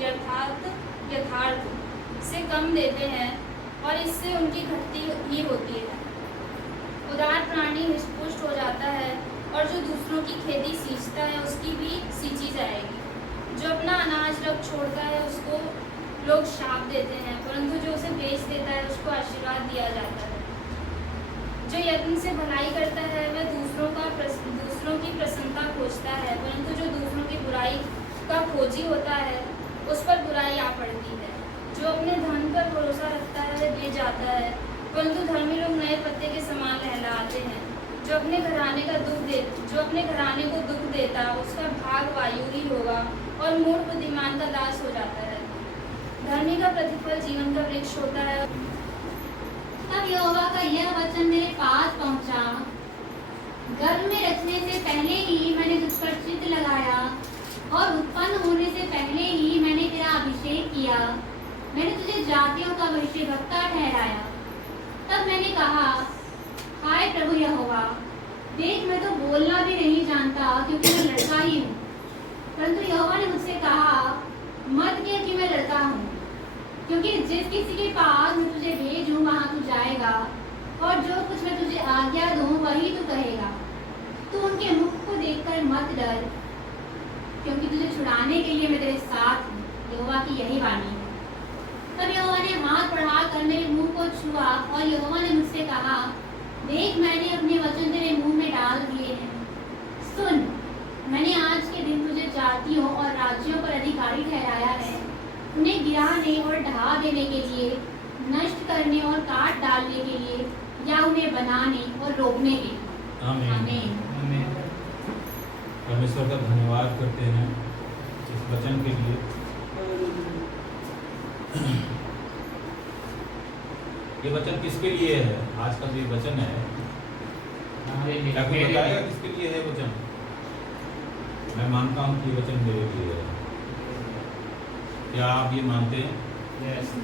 यथार्थ से कम देते हैं और इससे उनकी घटती ही होती है। उदार प्राणी हृष्टपुष्ट हो जाता है और जो दूसरों की खेती सींचता है उसकी भी सींची जाएगी। जो अपना अनाज रख छोड़ता है उसको लोग शाप देते हैं, परंतु जो उसे बेच देता है उसको आशीर्वाद दिया जाता है। जो यत्न से भलाई करता है वह दूसरों की प्रसन्नता खोजता है, परंतु जो दूसरों की बुराई का खोजी होता है उस पर बुराई आ पड़ती है। जो अपने धन पर भरोसा रखता है वह गिर जाता है, परंतु धर्मी लोग नए पत्ते के समान लहलाते हैं। जो अपने घराने को दुख देता उसका भाग वायु ही होगा और मूढ़ बुद्धिमान का दास हो जाता है। धर्मी का प्रतिफल जीवन का वृक्ष होता है। तब यहोवा का यह वचन मेरे पास पहुंचा, गर्भ में रचने से पहले ही मैंने तुझ पर चित्त लगाया और उत्पन्न होने से पहले ही मैंने तेरा अभिषेक किया। मैंने तुझे जातियों का भविष्यवक्ता ठहराया। तब मैंने कहा, हाय प्रभु यहोवा, देख मैं तो बोलना भी नहीं जानता क्योंकि मैं लड़का ही हूँ। परंतु यहोवा ने मुझसे कहा, मत कह कि मैं लड़का हूँ, क्योंकि जिस किसी के पास मैं तुझे भेजूं वहाँ तू जाएगा और जो कुछ मैं तुझे आज्ञा दूं वही तू कहेगा। तू उनके मुख को देखकर मत डर, क्योंकि तुझे छुड़ाने के लिए मैं तेरे साथ हूँ। यहोवा की यही वाणी है। तब यहोवा ने हाथ बढ़ाकर मेरे मुंह को छुआ और यहोवा ने मुझसे कहा, देख मैंने अपने वचन तेरे मुंह में डाल दिए हैं। सुन, मैंने आज के दिन तुझे जातियों और राज्यों पर अधिकारी ठहराया है, उन्हें गिराने और ढहा देने के लिए, नष्ट करने और काट डालने के लिए, या उन्हें बनाने और रोकने के लिए। आमीन। आमीन। परमेश्वर का धन्यवाद करते हैं इस वचन के लिए। ये वचन किसके लिए है? आज का जो ये वचन है, क्या कोई बताएगा किसके लिए है वचन? मैं मानता हूँ कि ये वचन मेरे लिए है। क्या आप ये मानते हैं? Yes.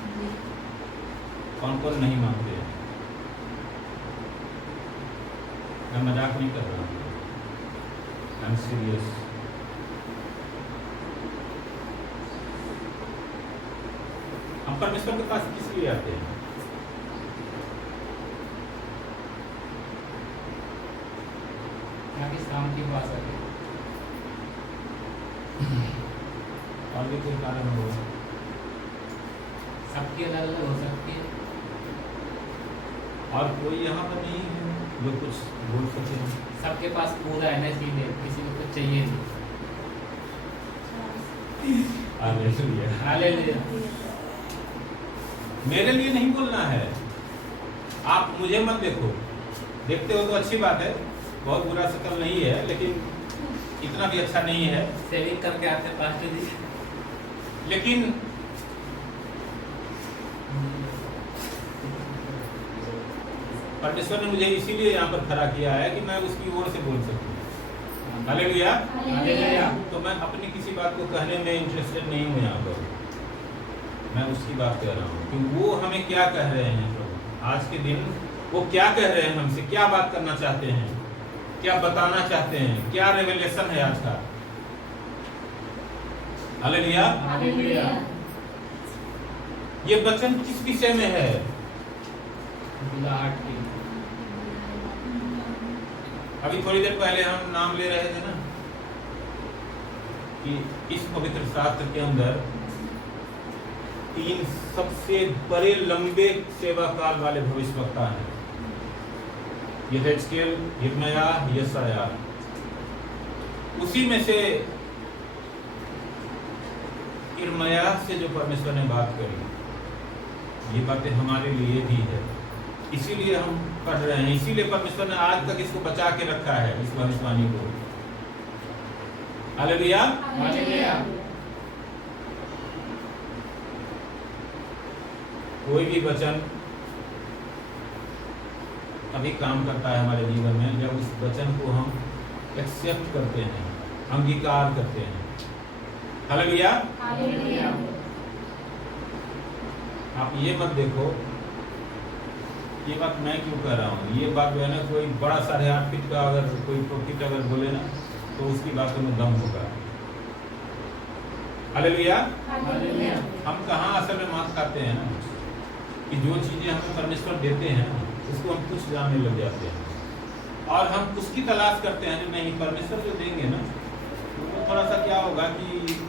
कौन कौन नहीं मानते हैं? मैं मजाक नहीं कर रहा हूँ, आई एम सीरियस। हम परमेश्वर के पास किस लिए आते हैं? ताकि शांति पा सके। और भी कोई कारण हो? सबकी अलग अलग हो सकती है। और कोई यहाँ पर नहीं है जो कुछ बोल सके? सबके पास पूरा है ना, इसीलिए किसी को कुछ चाहिए नहीं। हालेलुया। हालेलुया। मेरे लिए नहीं बोलना है। आप मुझे मत देखो, देखते हो तो अच्छी बात है, बहुत बुरा शकल नहीं है, लेकिन इतना भी अच्छा नहीं है। सेविंग करके आते पास्टर जी। लेकिन परमेश्वर ने मुझे इसीलिए यहाँ पर खड़ा किया है कि मैं उसकी ओर से बोल सकूं। हालेलुया। हालेलुया। तो मैं अपनी किसी बात को कहने में इंटरेस्टेड नहीं हूँ यहाँ पर। मैं उसकी बात कह रहा हूँ कि वो हमें क्या कह रहे हैं प्रभु आज के दिन। वो क्या कह रहे हैं हमसे, क्या बात करना चाहते हैं, क्या बताना चाहते हैं, क्या रेवलेशन है आज का। हालेलुया। हालेलुया। ये वचन किस विषय में है? बुलाहट की। अभी थोड़ी देर पहले हम नाम ले रहे थे ना कि इस पवित्र शास्त्र के अंदर 3 सबसे बड़े लंबे सेवा काल वाले भविष्यवक्ता हैं। यहेजकेल, यिर्मयाह, यशायाह। उसी में से यिर्मयाह से जो परमेश्वर ने बात करी, ये बातें हमारे लिए भी है, इसीलिए हम पढ़ रहे हैं। इसीलिए परमेश्वर ने आज तक इसको बचा के रखा है, इस भविष्यवाणी को। हालेलुया। हालेलुया। कोई भी वचन अभी काम करता है हमारे जीवन में जब उस वचन को हम एक्सेप्ट करते हैं, अंगीकार करते हैं। हालेलुया। हालेलुया। आप ये मत देखो, ये बात मैं क्यों कह रहा हूँ, ये बात जो है ना, कोई बड़ा 8.5 फीट का अगर कोई प्रोफिट अगर बोले ना तो उसकी बातों में दम होगा। हालेलुया। हालेलुया। हम कहाँ असल में मात खाते हैं ना कि जो चीज़ें हमें परमेश्वर देते हैं उसको हम कुछ जानने लग जाते हैं। और हम उसकी तलाश करते हैं जो नहीं, परमेश्वर जो देंगे ना वो थोड़ा सा क्या होगा कि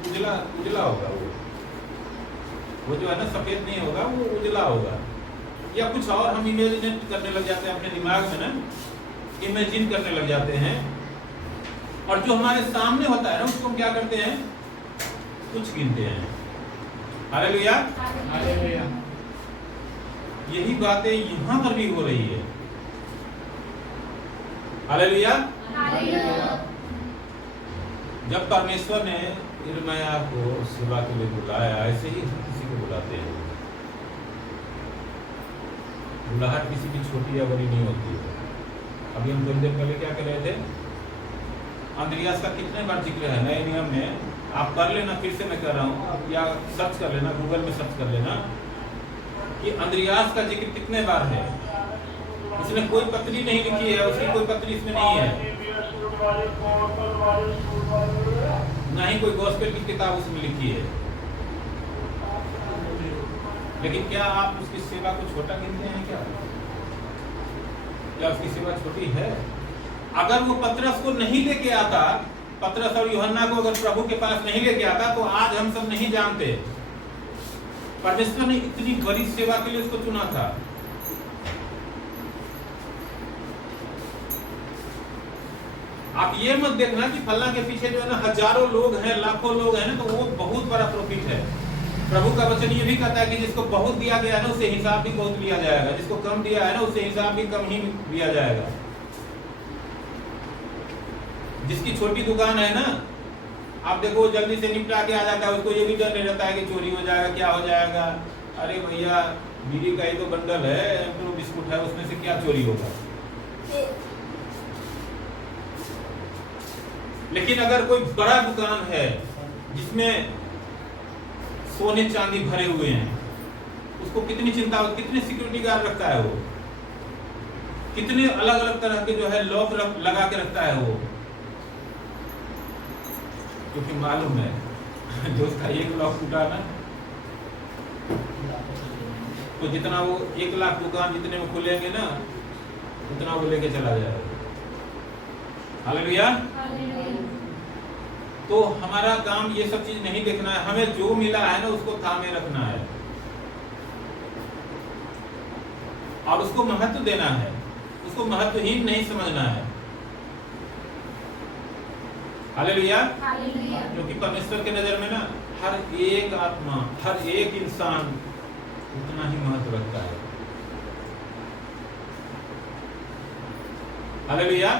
उजला उजला होगा, वो जो है ना सफेद नहीं होगा, वो उजला होगा, या कुछ और हम इमेजिनेट करने लग जाते हैं अपने दिमाग में ना, इमेजिन करने लग जाते हैं, और जो हमारे सामने होता है ना उसको हम क्या करते हैं, कुछ गिनते हैं। हालेलुया। हालेलुया। यही बातें यहाँ पर भी हो रही है। हालेलुया। जब परमेश्वर ने यिर्मयाह को सेवा के लिए बुलाया, ऐसे ही किसी को बुलाते हैं, बुलाहट किसी की छोटी या बड़ी नहीं होती है। अभी हम थोड़ी देर पहले क्या कर रहे थे, अंद्रियास का कितने बार जिक्र है नए नियम में, आप कर लेना, फिर से मैं कर रहा हूँ, या सर्च कर लेना, गूगल में सर्च कर लेना कि अंद्रियास का जिक्र कितने बार है। उसने कोई पत्री नहीं लिखी है, उसकी कोई पत्री इसमें नहीं है, ना ही कोई गॉस्पेल की किताब उसमें लिखी है, लेकिन क्या आप उसकी सेवा को छोटा गिनते हैं? क्या उसकी सेवा छोटी है? अगर वो पतरस को नहीं लेके आता, पतरस और यूहन्ना को अगर प्रभु के पास नहीं लेके आता, तो आज हम सब नहीं जानते। परमेश्वर ने इतनी बड़ी सेवा के लिए उसको चुना था। आप ये मत देखना कि फल्ला के पीछे जो है ना हजारों लोग हैं, लाखों लोग हैं ना, तो वो बहुत बड़ा प्रॉफिट है। प्रभु का वचन ये भी कहता है कि जिसको बहुत दिया गया है ना उससे हिसाब भी बहुत लिया जाएगा, जिसको कम दिया है ना उससे हिसाब भी कम ही लिया जाएगा। जिसकी छोटी दुकान है ना, आप देखो जल्दी से निपटा के आ जाता है, उसको ये भी डर नहीं रहता है कि चोरी हो जाएगा, क्या हो जाएगा। अरे भैया बीड़ी का ही तो बंडल है, एम्प्रो बिस्कुट है, उसमें से क्या चोरी होगा। लेकिन अगर कोई बड़ा दुकान है जिसमें सोने चांदी भरे हुए हैं, उसको कितनी चिंता होती, कितने सिक्योरिटी गार्ड रखता है वो, कितने अलग अलग तरह के जो है लॉक लगा के रखता है वो, क्योंकि मालूम है जो उसका एक लॉक टूटा ना, तो जितना वो 1 लाख दुकान जितने में खुलेंगे ना उतना वो लेके चला जाएगा। हालेलुया। तो हमारा काम ये सब चीज नहीं देखना है, हमें जो मिला है ना उसको थामे रखना है और उसको महत्व देना है, उसको महत्वहीन नहीं समझना है। हालेलुया। क्योंकि परमेश्वर के नजर में ना हर एक आत्मा, हर एक इंसान उतना ही महत्व रखता है। हालेलुया।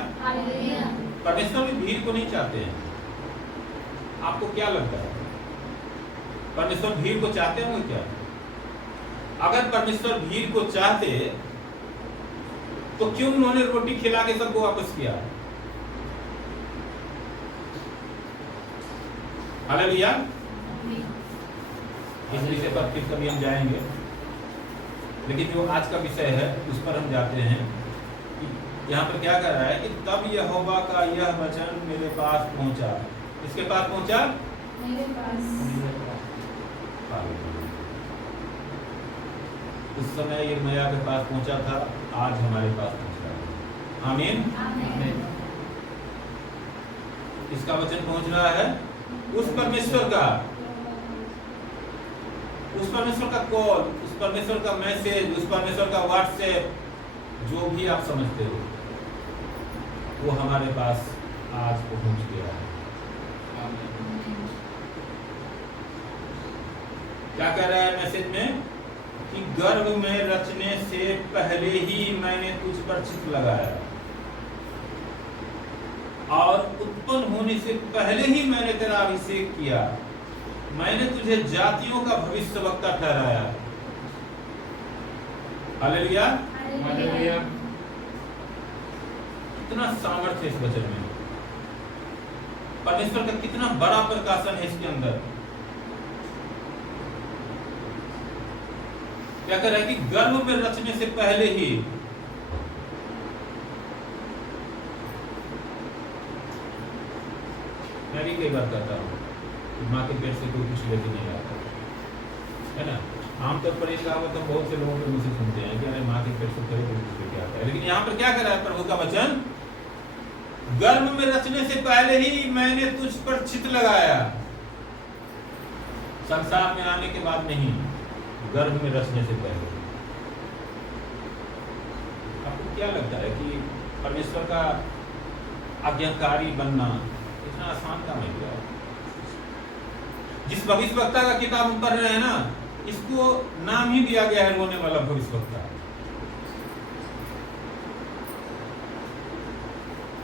परमेश्वर भी भीड़ को नहीं चाहते हैं। आपको क्या लगता है, परमेश्वर भीड़ को चाहते होंगे क्या? अगर परमेश्वर भीड़ को चाहते तो क्यों उन्होंने रोटी खिला के सबको वापस किया? हालेलुया। इस विषय पर फिर कभी हम जाएंगे, लेकिन जो आज का विषय है उस पर हम जाते हैं। यहाँ पर क्या कर रहा है कि तब यहोवा का यह वचन मेरे पास पहुंचा। किसके पास पहुंचा? मेरे पास। उस समय यिर्मयाह के पास पहुंचा था, आज हमारे पास पहुंचा है। आमीन। इसका वचन पहुंच रहा है उस परमेश्वर का, उस परमेश्वर का कॉल, उस परमेश्वर का मैसेज, उस परमेश्वर का व्हाट्सएप, जो भी आप समझते हो, वो हमारे पास आज पहुंच गया है। क्या कह रहा है मैसेज में कि गर्भ में रचने से पहले ही मैंने तुझ पर चित्त लगाया और उत्पन्न होने से पहले ही मैंने तेरा अभिषेक किया, मैंने तुझे जातियों का भविष्यवक्ता ठहराया। हालेलुया। हालेलुया। कितना सामर्थ्य है इस वचन में, परमेश्वर का कितना बड़ा प्रकाशन है इसके अंदर। क्या कर रहा है कि गर्भ में रचने से पहले ही मैं भी कई बार कहता हूँ कि माँ के पेट से कोई कुछ लेके नहीं आता है ना। आमतौर पर एक कहावत हम बहुत से लोगों के मुझसे सुनते हैं कि अरे माँ के पेट से कोई कुछ लेके आता है, लेकिन यहाँ पर क्या कर रहा है प्रभु का वचन गर्भ में रचने से पहले ही मैंने तुझ पर चित्त लगाया। संसार में आने के बाद नहीं, गर्भ में रचने से पहले। आपको क्या लगता है कि परमेश्वर का आज्ञाकारी बनना इतना आसान काम है क्या? जिस भविष्यवक्ता का किताब हम पढ़ रहे हैं ना, इसको नाम ही दिया गया है रोने वाला भविष्यवक्ता।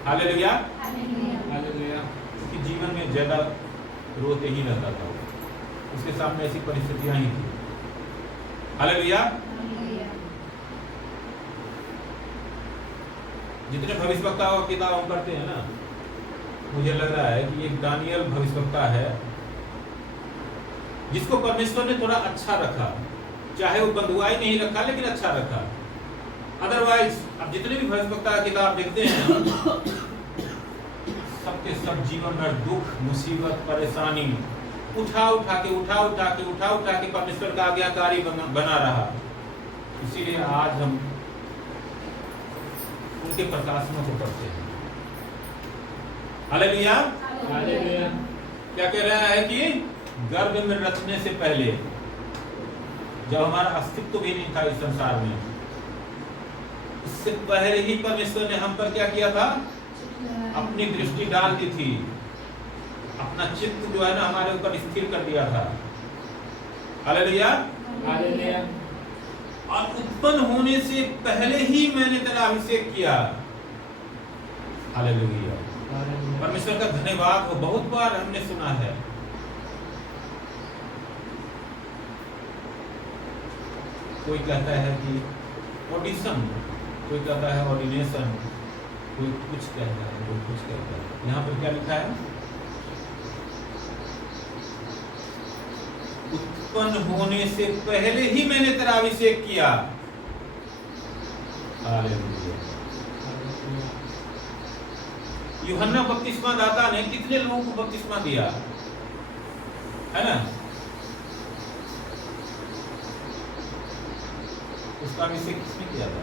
हालेलुया। हालेलुया। उसके जीवन में ज्यादा रोते ही रहता था, उसके सामने ऐसी परिस्थितियां ही थी। हालेलुया। जितने भविष्यवक्ताओं की किताब हम पढ़ते हैं ना, मुझे लग रहा है कि एक दानियल भविष्यवक्ता है जिसको परमेश्वर ने थोड़ा अच्छा रखा, चाहे वो बंधुआई नहीं रखा लेकिन अच्छा रखा। अदरवाइज अब जितने भी भविष्यवक्ता की किताब देखते हैं, सबके सब जीवन में दुख, मुसीबत, परेशानी उठा उठा के परमेश्वर का आज्ञाकारी बना रहा। इसीलिए आज हम उनके प्रकाशनों को पढ़ते हैं। हालेलुया। हालेलुया। क्या कह रहा है कि गर्भ में रचने से पहले, जब हमारा अस्तित्व भी नहीं था इस संसार में, इससे पहले ही परमेश्वर ने हम पर क्या किया था? अपनी दृष्टि डाल दी थी, अपना चित्त जो है ना हमारे ऊपर स्थिर कर दिया था। हालेलुया। हालेलुया। और उत्पन्न होने से पहले ही मैंने तेरा अभिषेक किया। हालेलुया। परमेश्वर का धन्यवाद हो। बहुत बार हमने सुना है, कोई कहता है कि ऑडिशन, कोई कहता है ऑर्डिनेशन, कोई कुछ कहता है, कोई कुछ कहता है। यहाँ पर क्या लिखा है? उत्पन्न होने से पहले ही मैंने तेरा अभिषेक किया। हालेलुया। यूहन्ना बपतिस्मा दाता ने कितने लोगों को बपतिस्मा दिया है ना? उसका अभिषेक किसने किया था?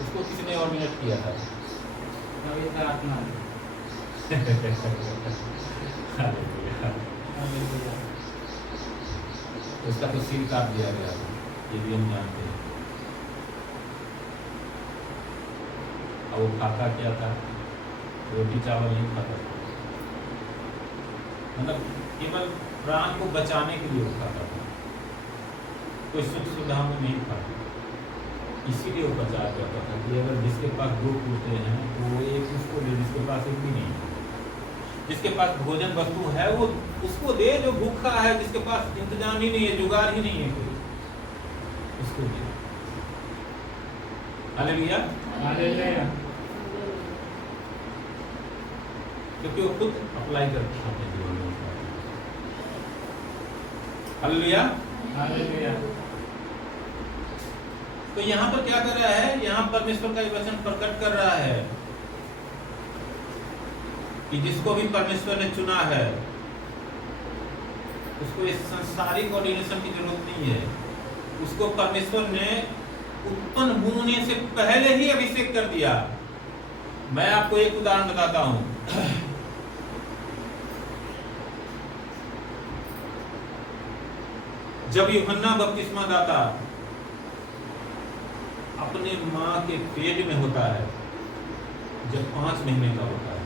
उसको किसने ऑर्डिनेट किया था? पवित्र आत्मा। हालेलुया। उसका तो सील काट दिया गया, ये भी हम जानते हैं। और वो खाता क्या था? रोटी चावल नहीं खाता था, मतलब केवल प्राण को बचाने के लिए वो खाता था, कोई सुख सुविधा में नहीं खाता। इसीलिए वो बचा करता था कि अगर जिसके पास दो कुत्ते हैं तो वो एक उसको दे, जिसके पास एक भी नहीं है। जिसके पास भोजन वस्तु है वो उसको दे, जो भूखा है, जिसके पास इंतजाम ही नहीं है, जुगाड़ ही नहीं है कोई, उसको दे। हालेलुया। हालेलुया। क्योंकि वो खुद अप्लाई करते हैं अपने जीवन में। हालेलुया। हालेलुया। तो यहाँ पर क्या कर रहा है? यहाँ परमेश्वर का वचन प्रकट कर रहा है कि जिसको भी परमेश्वर ने चुना है उसको इस सांसारिक ऑर्डिनेशन की जरूरत नहीं है। उसको परमेश्वर ने उत्पन्न होने से पहले ही अभिषेक कर दिया। मैं आपको एक उदाहरण बताता हूं। जब यूहन्ना बपतिस्मा दाता अपने मां के पेट में होता है, जब 5 महीने का होता है,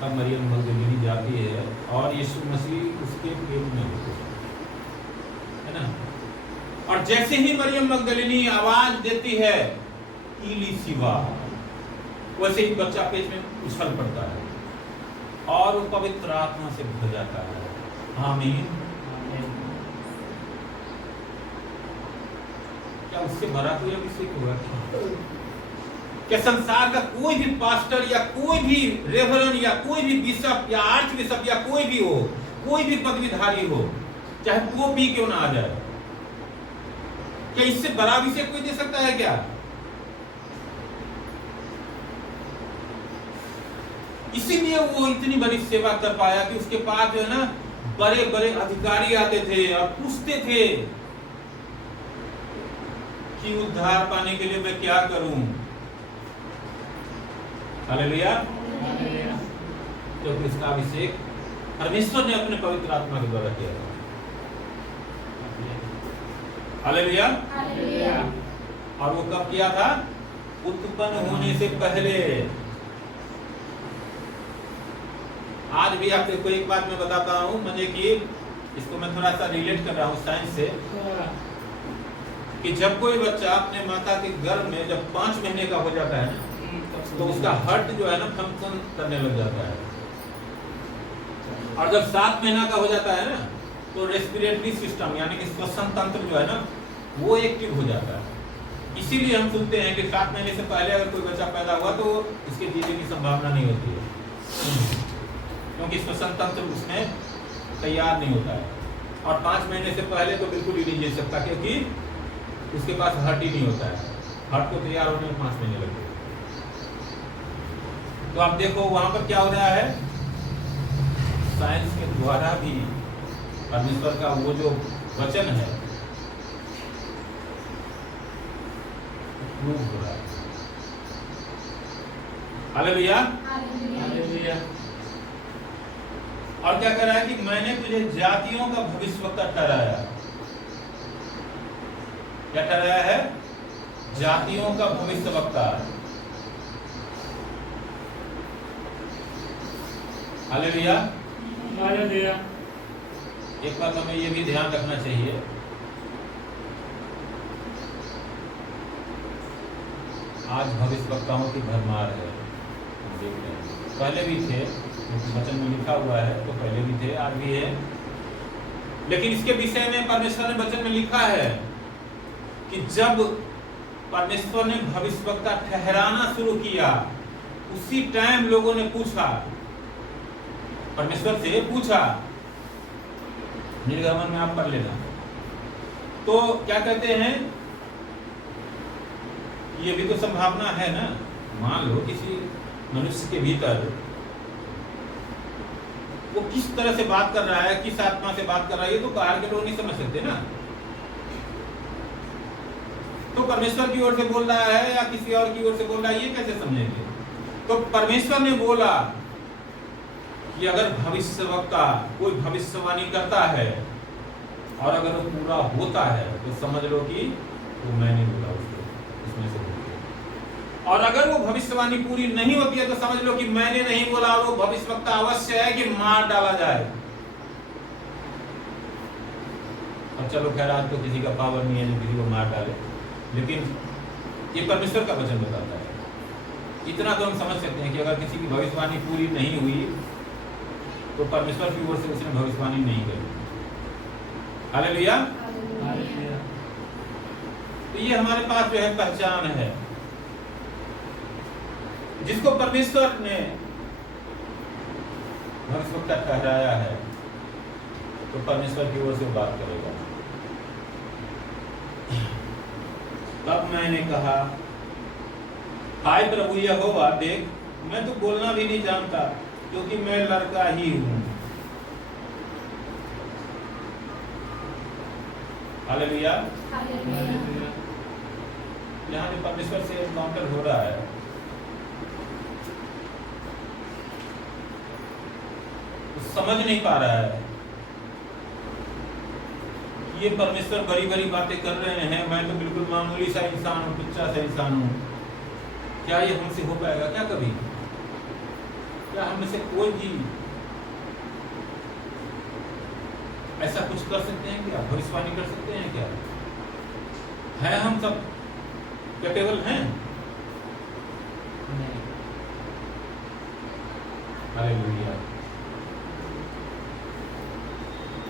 तब मरियम मगदलीनी जाती है और यीशु मसीह उसके पेट में होते है ना। और जैसे ही मरियम मगदलीनी आवाज देती है इली सिवा, वैसे ही बच्चा पेट में उछल पड़ता है और वो पवित्र आत्मा से भर जाता है। आमीन। क्या उससे भरा कोई अभिषेक हुआ? क्या संसार का कोई भी पास्टर या कोई भी रेवरन या कोई भी बिशप या आर्च बिशप या कोई भी हो, कोई भी पदवीधारी हो, चाहे वो भी क्यों ना आ जाए, क्या इससे बड़ा अभिषेक कोई दे सकता है क्या? इसीलिए वो इतनी बड़ी सेवा कर पाया कि उसके पास जो है ना बड़े बड़े अधिकारी आते थे और पूछते थे कि उद्धार पाने के लिए मैं क्या करूं? हालेलुया। क्योंकि इसका अभिषेक परमेश्वर ने अपने पवित्र आत्मा के द्वारा किया था। हालेलुया। और वो कब किया था? उत्पन्न होने से पहले। आज भी आपको एक बात मैं बताता हूं, मुझे कि इसको मैं थोड़ा सा रिलेट कर रहा हूं साइंस से, कि जब कोई बच्चा अपने माता के गर्भ में जब 5 महीने का हो जाता है तो उसका हार्ट जो है ना फंक्शन करने लग जाता है, और जब 7 महीना का हो जाता है ना तो रेस्पिरेटरी सिस्टम यानी कि श्वसन तंत्र जो है ना वो एक्टिव हो जाता है। इसीलिए हम सुनते हैं कि 7 महीने से पहले अगर कोई बच्चा पैदा हुआ तो उसके जीने की संभावना नहीं होती है, क्योंकि श्वसन तंत्र उसमें तैयार नहीं होता है। और 5 महीने से पहले तो बिल्कुल ही नहीं जी सकता, क्योंकि उसके पास हार्ट ही नहीं होता है। हार्ट को तैयार होने में 5 महीने लगते हैं। तो आप देखो वहां पर क्या हो रहा है, साइंस के द्वारा भी परमेश्वर का वो जो वचन है प्रूव हो रहा है। हालेलुया। और क्या कर रहा है कि मैंने तुझे जातियों का भविष्यवक्ता ठहराया। क्या ठहराया है? जातियों का भविष्यवक्ता। हालेलुया। हालेलुया। एक बात हमें ये भी ध्यान रखना चाहिए, आज भविष्यवक्ताओं की भरमार है। हम देख रहे हैं, पहले भी थे, वचन में लिखा हुआ है तो पहले भी थे, आज भी है। लेकिन इसके विषय में परमेश्वर ने वचन में लिखा है कि जब परमेश्वर ने भविष्यवक्ता ठहराना शुरू किया, उसी टाइम लोगों ने पूछा, परमेश्वर से पूछा, निर्गमन में आप पढ़ लेना, तो क्या कहते हैं, ये भी तो संभावना है ना, मान लो किसी मनुष्य के भीतर वो किस तरह से बात कर रहा है, किस आत्मा से बात कर रहा है, ये तो बाहर के लोग नहीं समझ सकते ना। तो परमेश्वर की ओर से बोल रहा है या किसी और की ओर से बोल रहा है, ये कैसे समझेंगे? तो परमेश्वर ने बोला कि अगर भविष्यवक्ता कोई भविष्यवाणी करता है और अगर वो पूरा होता है तो समझ लो कि वो मैंने बोला उसको, उसमें से। और अगर वो भविष्यवाणी पूरी नहीं होती है तो समझ लो कि मैंने नहीं बोला, वो भविष्यवक्ता अवश्य है कि मार डाला जाए। और चलो खैर, आज तो किसी का पावर नहीं है जो किसी को मार डाले, लेकिन ये परमेश्वर का वचन बताता है। इतना तो हम समझ सकते हैं कि अगर किसी की भविष्यवाणी पूरी नहीं हुई तो परमेश्वर की ओर से उसने भविष्यवाणी नहीं करी। हालेलुया। तो ये हमारे पास जो है पहचान है, जिसको परमेश्वर ने भविष्यवक्ता ठहराया है तो परमेश्वर की ओर से बात करेगा। तब मैंने कहा, हाय प्रभु यहोवा, देख मैं तो बोलना भी नहीं जानता क्योंकि मैं लड़का ही हूं। हालेलुया। यहाँ जो परमेश्वर से एनकाउंटर हो रहा है, वो समझ नहीं पा रहा है। ये परमेश्वर बड़ी बड़ी बातें कर रहे हैं, मैं तो बिल्कुल मामूली सा इंसान हूँ, तुच्छा सा इंसान हूँ, क्या ये हमसे हो पाएगा क्या कभी? क्या हम से कोई भी ऐसा कुछ कर सकते हैं क्या? भविष्यवाणी कर सकते हैं क्या? है हम सब कैपेबल हैं? नहीं। हालेलुया।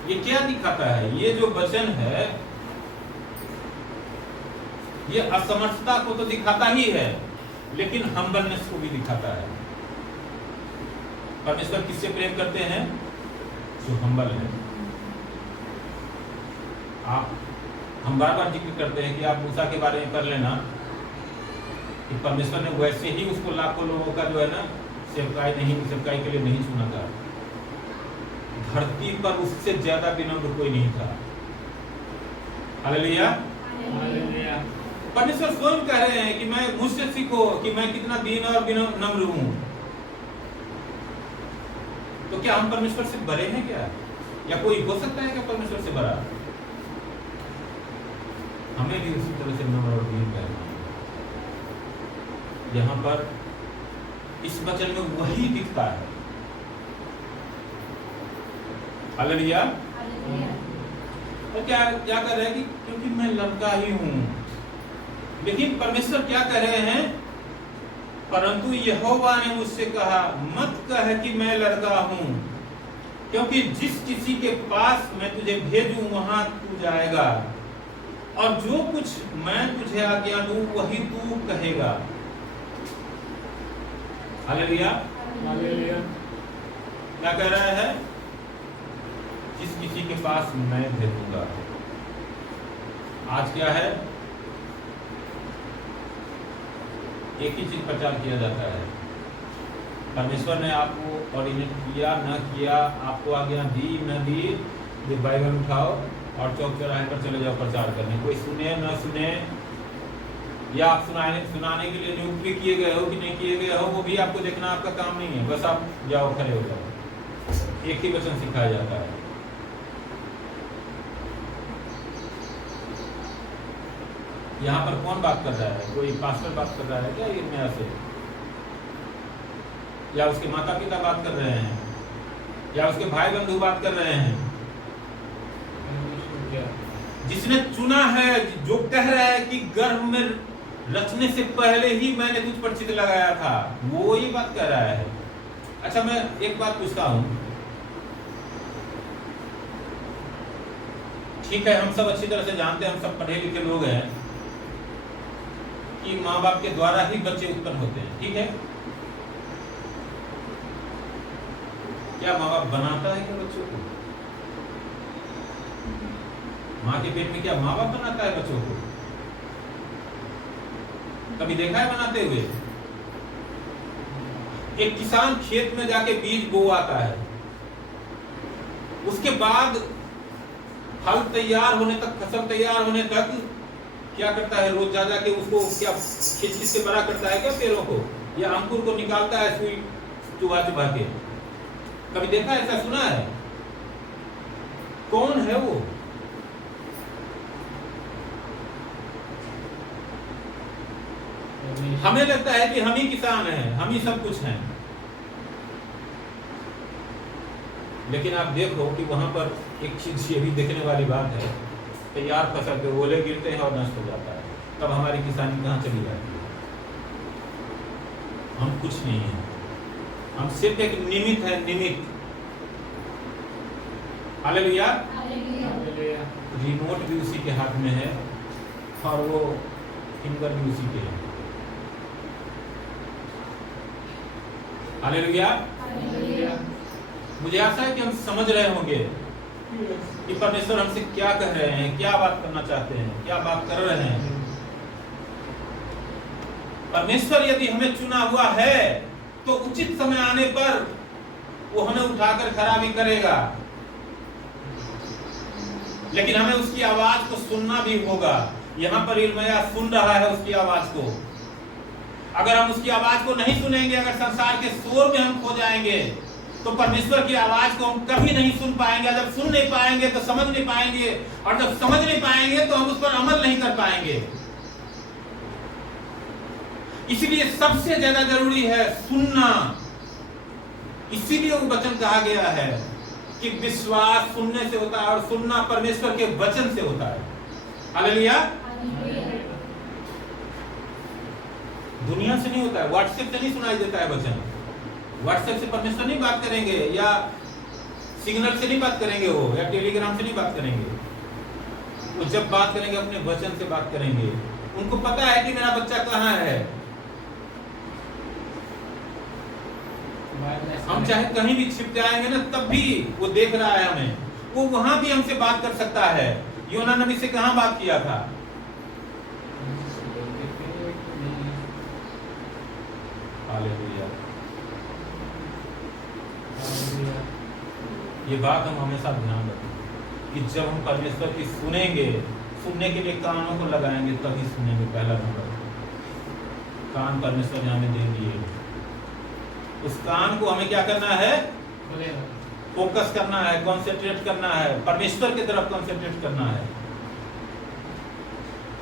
ये क्या दिखाता है? ये जो वचन है ये असमर्थता को तो दिखाता ही है, लेकिन हम्बलनेस को भी दिखाता है। परमेश्वर किससे प्रेम करते हैं? जो हम्बल है। हम बार बार जिक्र करते हैं कि आप मूसा के बारे में कर लेना कि परमेश्वर ने वैसे ही उसको लाखों लोगों का जो है ना सेवकाई के लिए नहीं चुना था। धरती पर उससे ज्यादा विनम्र कोई नहीं था। हालेलुया। हालेलुया। परमेश्वर स्वयं कह रहे हैं कि मैं मुझसे सीखो कि मैं कितना दीन और विनम्र हूं। तो क्या हम परमेश्वर से बड़े हैं क्या? या कोई हो सकता है क्या परमेश्वर से बड़ा? हमें भी उसी तरह से नम्र और दीन करना है। यहाँ पर इस वचन में वही दिखता है। हालेलुया। और क्या क्या कर रहे हैं कि क्योंकि मैं लड़का ही हूं। लेकिन परमेश्वर क्या कह रहे हैं? परंतु यहोवा ने मुझसे कहा, मत कह कि मैं लड़का हूं, क्योंकि जिस किसी के पास मैं तुझे भेजूं वहां तू जाएगा, और जो कुछ मैं तुझे आज्ञा दूं वही तू कहेगा। हालेलुया। हालेलुया। क्या कह रहा है? जिस किसी के पास मैं भेजूंगा। आज क्या है? एक ही चीज प्रचार किया जाता है। परमेश्वर ने आपको ऑर्डिनेट किया न किया, आपको आज्ञा दी न दी, ये बाइबल उठाओ और चौक चौराहे पर चले जाओ प्रचार करने। कोई सुने न सुने, या आप सुनाने के लिए नियुक्त भी किए गए हो कि नहीं किए गए हो, वो भी आपको देखना आपका काम नहीं है। बस आप जाओ, खड़े हो जाओ। एक ही वचन सिखाया जाता है। यहाँ पर कौन बात कर रहा है? कोई पास्टर बात कर रहा है क्या यिर्मयाह से? या उसके माता पिता बात कर रहे हैं? या उसके भाई बंधु बात कर रहे हैं? जिसने चुना है, जो कह रहा है कि गर्भ में रचने से पहले ही मैंने तुझ पर चित्त लगाया था, वो ये बात कह रहा है। अच्छा, मैं एक बात पूछता हूं। ठीक है, हम सब अच्छी तरह से जानते हैं, हम सब पढ़े लिखे लोग हैं कि माँ बाप के द्वारा ही बच्चे उत्पन्न होते हैं। ठीक है, क्या माँ बाप बनाता है क्या बच्चों को? माँ के पेट में क्या माँ बाप बनाता है बच्चों को? कभी देखा है बनाते हुए? एक किसान खेत में जाके बीज बोआता है, उसके बाद फल तैयार होने तक, फसल तैयार होने तक क्या करता है? रोज जा जाके उसको क्या खींच के बड़ा करता है क्या पेड़ों को, या अंकुर को निकालता है सुई चुभा चुभा के? कभी देखा है? ऐसा सुना है? कौन है वो? हमें लगता है कि हम ही किसान हैं, हम ही सब कुछ हैं। लेकिन आप देखो कि वहां पर एक चीज ये भी देखने वाली बात है, तैयार फसल पे ओले गिरते हैं और नष्ट हो जाता है। तब हमारी किसानी कहाँ चली जाती है? हम कुछ नहीं है, हम सिर्फ एक निमित्त है, निमित्त। हालेलुया। रिमोट भी उसी के हाथ में है और वो फिंगर भी उसी के है। हालेलुया। मुझे आशा है कि हम समझ रहे होंगे कि परमेश्वर हमसे क्या कह रहे हैं, क्या बात करना चाहते हैं, क्या बात कर रहे हैं। परमेश्वर यदि हमें चुना हुआ है तो उचित समय आने पर वो हमें उठाकर खड़ा भी करेगा, लेकिन हमें उसकी आवाज को सुनना भी होगा। यहाँ पर यिर्मयाह सुन रहा है उसकी आवाज को। अगर हम उसकी आवाज को नहीं सुनेंगे, अगर संसार के शोर में हम खो जाएंगे, तो परमेश्वर की आवाज को हम कभी नहीं सुन पाएंगे। जब सुन नहीं पाएंगे तो समझ नहीं पाएंगे, और जब समझ नहीं पाएंगे तो हम उस पर अमल नहीं कर पाएंगे। इसलिए सबसे ज्यादा जरूरी है सुनना। इसीलिए वो वचन कहा गया है कि विश्वास सुनने से होता है और सुनना परमेश्वर के वचन से होता है। हालेलुया। दुनिया से नहीं होता है, व्हाट्सएप से नहीं सुनाई देता है वचन। व्हाट्सएप से परमेश्वर नहीं बात करेंगे, या सिग्नल से नहीं बात करेंगे वो, या टेलीग्राम से नहीं बात करेंगे। वो जब बात करेंगे अपने वचन से बात करेंगे। उनको पता है कि मेरा बच्चा कहाँ है। हम चाहे कहीं भी छिप जाएंगे ना, तब भी वो देख रहा है हमें। वो वहां भी हमसे बात कर सकता है। योना नबी से कहाँ बात किया था? हालेलुया। ये बात हम हमेशा ध्यान रखें कि जब हम परमेश्वर की सुनने के लिए कानों को लगाएंगे तभी सुनेंगे। पहला नंबर, कान परमेश्वर ने हमें दे दिए, उस कान को हमें क्या करना है? फोकस करना है, कंसंट्रेट करना है, परमेश्वर की तरफ कंसंट्रेट करना है,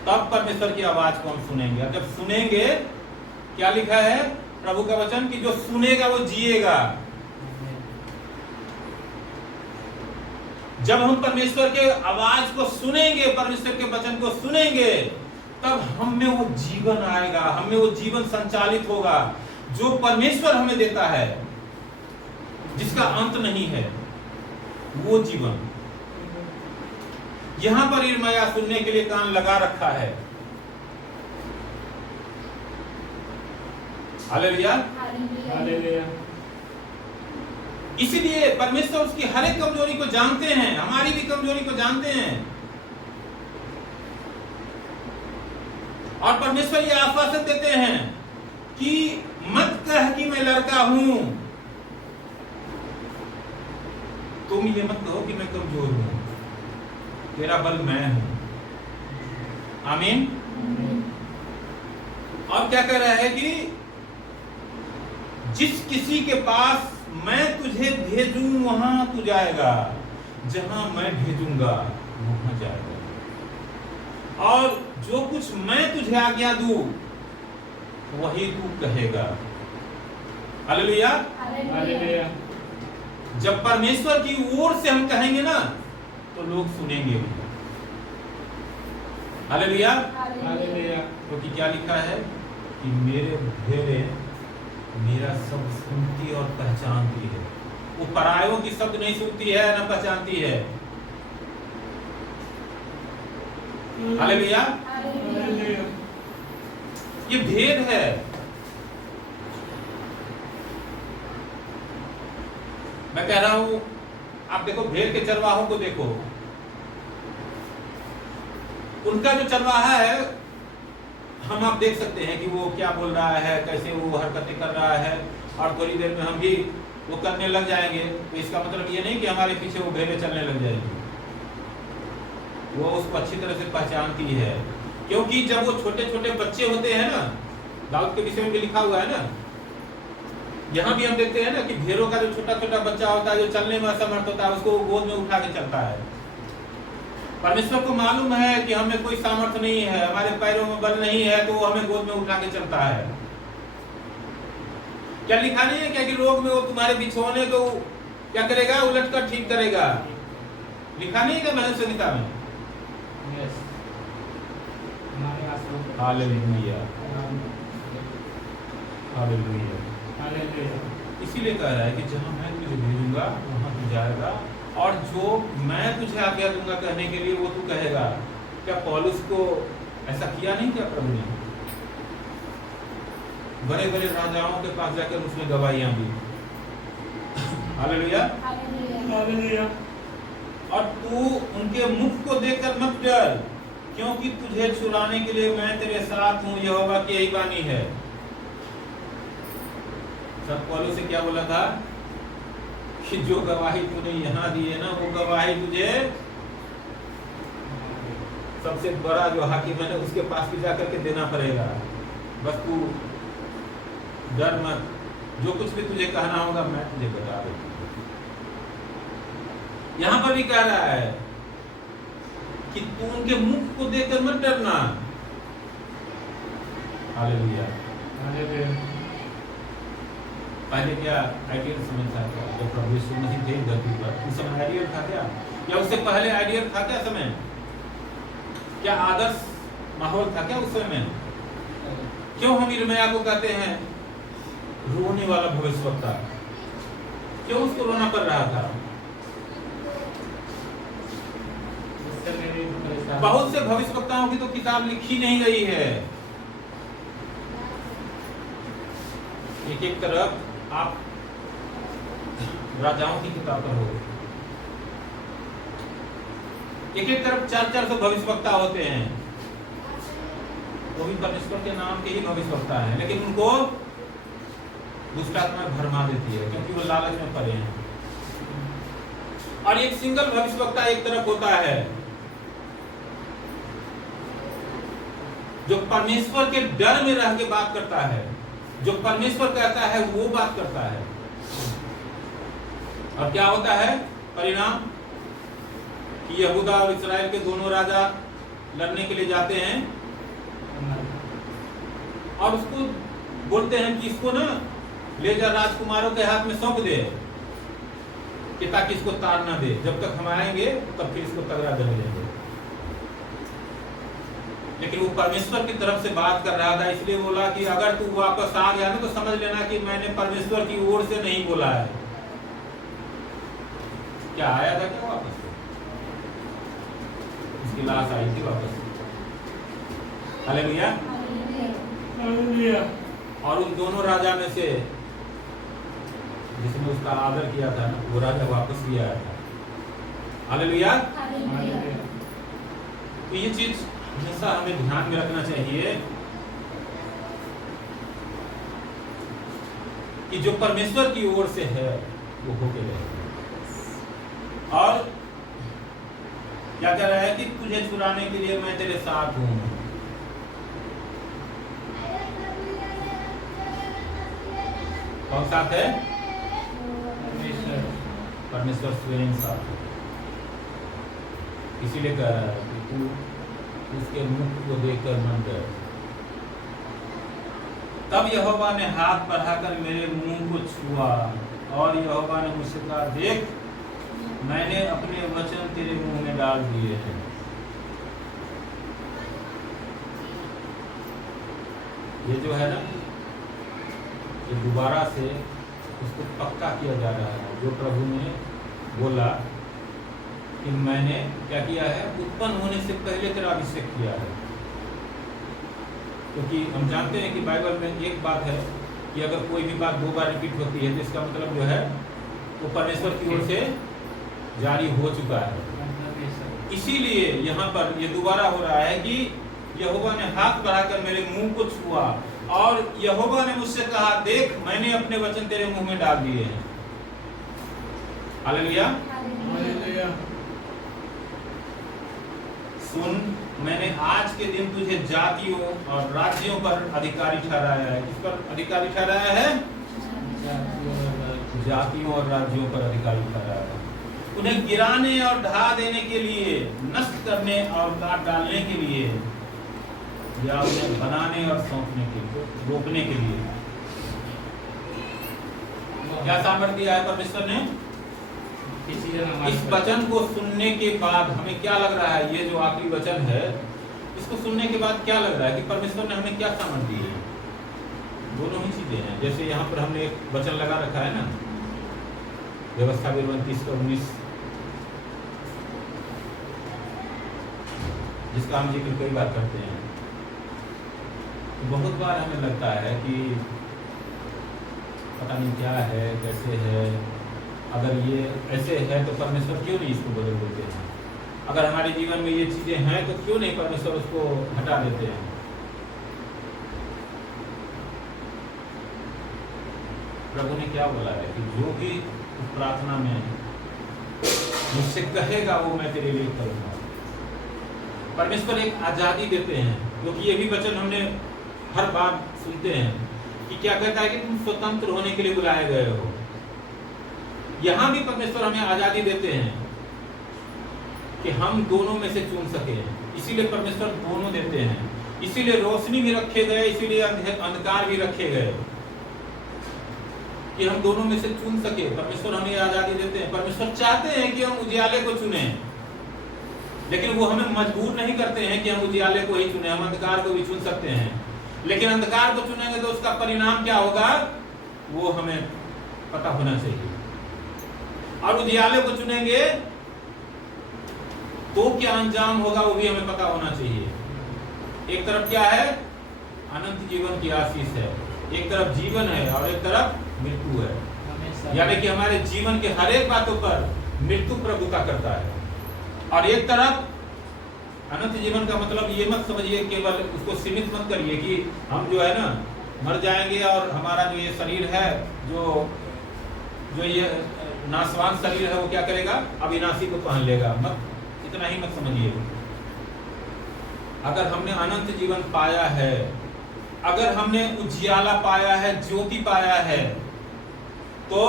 तब परमेश्वर की आवाज को हम सुनेंगे। और जब सुनेंगे, क्या लिखा है प्रभु का वचन कि जो सुनेगा वो जिएगा। जब हम परमेश्वर के आवाज को सुनेंगे, परमेश्वर के वचन को सुनेंगे, तब हम में वो जीवन आएगा, हम में वो जीवन संचालित होगा जो परमेश्वर हमें देता है, जिसका अंत नहीं है, वो जीवन। यहां पर यिर्मयाह सुनने के लिए कान लगा रखा है। Hallelujah, hallelujah. इसलिए परमेश्वर उसकी हर एक कमजोरी को जानते हैं, हमारी भी कमजोरी को जानते हैं, और परमेश्वर ये आश्वासन देते हैं कि मत कह कि मैं लड़का हूं, तुम ये मत कहो कि मैं कमजोर हूं, तेरा बल मैं हूं। आमीन। और क्या कह रहा है कि जिस किसी के पास मैं तुझे भेजूं वहां तू जाएगा, जहां मैं भेजूंगा वहां जाएगा, और जो कुछ मैं तुझे आज्ञा दूं वही तू कहेगा। Hallelujah, hallelujah. जब परमेश्वर की ओर से हम कहेंगे ना तो लोग सुनेंगे भी। Hallelujah, hallelujah. क्योंकि क्या लिखा है कि मेरे भेड़ें मेरा शब्द सुनती और पहचानती है। वो परायों की शब्द नहीं सुनती है ना पहचानती है। हालेलुया, ये भेद है। मैं कह रहा हूं, आप देखो भेड़ के चरवाहों को देखो, उनका जो चरवाहा है, हम आप देख सकते हैं कि वो क्या बोल रहा है, कैसे वो हरकतें कर रहा है, और थोड़ी देर में हम भी वो करने लग जाएंगे। तो इसका मतलब ये नहीं कि हमारे पीछे वो भेड़ें चलने लग जाएंगी। वो उसको अच्छी तरह से पहचानती है, क्योंकि जब वो छोटे छोटे बच्चे होते हैं ना, दाऊद के विषय में भी लिखा हुआ है ना, यहाँ भी हम देखते हैं ना कि भेड़ों का जो छोटा छोटा बच्चा होता है, जो चलने में असमर्थ होता है, उसको वो गोद में उठा के चलता है। परमेश्वर को मालूम है कि हमें कोई सामर्थ्य नहीं है, हमारे पैरों में बल नहीं है, तो वो हमें गोद में उठा के चलता है। क्या लिखा नहीं है क्या कि रोग में वो तुम्हारे बिछोने को क्या करेगा? उलट कर ठीक करेगा। लिखा नहीं है क्या भजन संहिता में? यस। हमारे आश्रम। Hallelujah, hallelujah, hallelujah. इसीलिए कह रहा है कि जहां मैं तुझे भेजूंगा वहां तू जाएगा, और जो मैं तुझे आज्ञा दूंगा कहने के लिए वो तू कहेगा। क्या पौलुस को ऐसा किया नहीं क्या प्रभु ने? बड़े बड़े राजाओं के पास जाकर उसने गवाहियां दी। Hallelujah, hallelujah. और तू उनके मुख को देखकर मत डर, क्योंकि तुझे छुड़ाने के लिए मैं तेरे साथ हूं, यहोवा की यही वाणी है। सब पौलुस से क्या बोला था कि जो गवाही तूने यहाँ दी है ना, वो गवाही तुझे सबसे बड़ा जो हाकिम है ना, उसके पास भी जाकर के देना पड़ेगा। बस तू डर मत, जो कुछ भी तुझे कहना होगा मैं तुझे बता दूंगा। यहाँ पर भी कह रहा है कि तू उनके मुख को देखकर मत डरना। Hallelujah, hallelujah. पहले क्या आइडियल समझ था क्या? जब प्रभु यीशु मसीह थे धरती पर, उस समय आइडियल था क्या? या उससे पहले आइडियल था क्या? समय क्या आदर्श माहौल था क्या उस समय? क्यों हम यिर्मयाह को कहते हैं रोने वाला भविष्यवक्ता? क्यों उसको रोना पड़ रहा था? बहुत से भविष्यवक्ताओं की तो किताब लिखी नहीं गई है। एक एक तरफ आप राजाओं की किताब पर हो, एक एक तरफ 400 भविष्यवक्ता होते हैं, वो भी परमेश्वर के नाम के ही भविष्यवक्ता हैं, लेकिन उनको दुष्ट आत्मा भरमा देती है क्योंकि वो लालच में पड़े हैं। और एक सिंगल भविष्यवक्ता एक तरफ होता है, जो परमेश्वर के डर में रह के बात करता है, जो परमेश्वर कहता है वो बात करता है। और क्या होता है परिणाम कि यहूदा और इस्राएल के दोनों राजा लड़ने के लिए जाते हैं और उसको बोलते हैं कि इसको ना ले जा राजकुमारों के हाथ में सौंप दे कि ताकि इसको तार ना दे, जब तक हम आएंगे तब फिर इसको तगड़ा कर देंगे। लेकिन वो परमेश्वर की तरफ से बात कर रहा था, इसलिए बोला कि अगर तू वापस आ गया ना तो समझ लेना कि मैंने परमेश्वर की ओर से नहीं बोला है। क्या आया था क्या वापस? उसकी लाश आई थी वापस। हालेलुया। और उन दोनों राजा में से जिसने उसका आदर किया था ना, वो राजा वापस भी आया था। हालेलुया। तो ये चीज हमेशा हमें ध्यान में रखना चाहिए कि जो परमेश्वर की ओर से है वो होके रहे। और क्या कह रहा है कि तुझे छुड़ाने के लिए मैं तेरे साथ हूं। कौन साथ है? परमेश्वर स्वयं साथ है। इसीलिए कह रहा है कि तू उसके मुख को देखकर मन कर। तब यहोवा ने हाथ बढ़ाकर मेरे मुंह को छुआ और यहोवा ने मुझसे कहा, देख मैंने अपने वचन तेरे मुंह में डाल दिए हैं। ये जो है ना, ये दोबारा से उसको पक्का किया जा रहा है। जो प्रभु ने बोला कि मैंने क्या किया है, उत्पन्न होने से पहले तेरा अभिषेक किया है। क्योंकि हम जानते हैं कि बाइबल में एक बात है कि अगर कोई भी बात दो बार रिपीट होती है तो इसका मतलब जो है वो परमेश्वर की ओर से जारी हो चुका है। इसीलिए यहाँ पर ये दोबारा हो रहा है कि यहोवा ने हाथ बढ़ाकर मेरे मुंह को छुआ और यहोवा ने मुझसे कहा, देख मैंने अपने वचन तेरे मुंह में डाल दिए हैं। हालेलुया। सुन, मैंने आज के दिन तुझे जातियों और राज्यों पर अधिकारी ठहराया है। किस पर अधिकारी ठहराया है? जातियों और राज्यों पर अधिकारी ठहराया है। उन्हें गिराने और ढा देने के लिए, नष्ट करने और काट डालने के लिए, या उन्हें बनाने और सौंपने के लिए, रोकने के लिए। क्या सामर्थ्य दिया है परमेश्वर ने? इस वचन को सुनने के बाद हमें क्या लग रहा है? ये जो आखिरी वचन है, इसको सुनने के बाद क्या लग रहा है कि परमेश्वर ने हमें क्या सामर्थ्य दी है? दोनों ही चीजें हैं। जैसे यहाँ पर हमने एक वचन लगा रखा है ना, व्यवस्था 30:19, जिसका हम जिक्र कई बार करते हैं। तो बहुत बार हमें लगता है कि पता नहीं क्या है, कैसे है, अगर ये ऐसे है तो परमेश्वर क्यों नहीं इसको बदल देते हैं? अगर हमारे जीवन में ये चीजें हैं तो क्यों नहीं परमेश्वर उसको हटा देते हैं? प्रभु ने क्या बोला है कि जो भी प्रार्थना में मुझसे कहेगा वो मैं तेरे लिए करूंगा। परमेश्वर एक आजादी देते हैं, क्योंकि ये भी वचन हमने हर बार सुनते हैं कि क्या कहता है कि तुम स्वतंत्र होने के लिए बुलाए गए हो। यहाँ भी परमेश्वर हमें आजादी देते हैं कि हम दोनों में से चुन सके। इसीलिए परमेश्वर दोनों देते हैं, इसीलिए रोशनी भी रखे गए, इसीलिए अंधकार भी रखे गए कि हम दोनों में से चुन सके। परमेश्वर हमें आजादी देते हैं। परमेश्वर चाहते हैं कि हम उजियाले को चुने, लेकिन वो हमें मजबूर नहीं करते हैं कि हम उजियाले को ही चुने। हम अंधकार को भी चुन सकते हैं, लेकिन अंधकार को चुनेंगे तो उसका परिणाम क्या होगा वो हमें पता होना चाहिए। और उजियाले को चुनेंगे तो क्या अंजाम होगा वो भी हमें पता होना चाहिए। एक तरफ क्या है? अनंत जीवन की आशीष है, एक तरफ जीवन है और एक तरफ मृत्यु है। यानी कि हमारे जीवन के हर एक बातों पर मृत्यु प्रभुता करता है। और एक तरफ अनंत जीवन का मतलब ये मत समझिए, केवल उसको सीमित मत करिए कि हम जो है ना मर जाएंगे और हमारा जो ये शरीर है, जो ये नाशवान शरीर है, वो क्या करेगा? अविनाशी को पहन लेगा। मत, इतना ही मत समझिए। अगर हमने अनंत जीवन पाया है, अगर हमने उजियाला पाया है, ज्योति पाया है, तो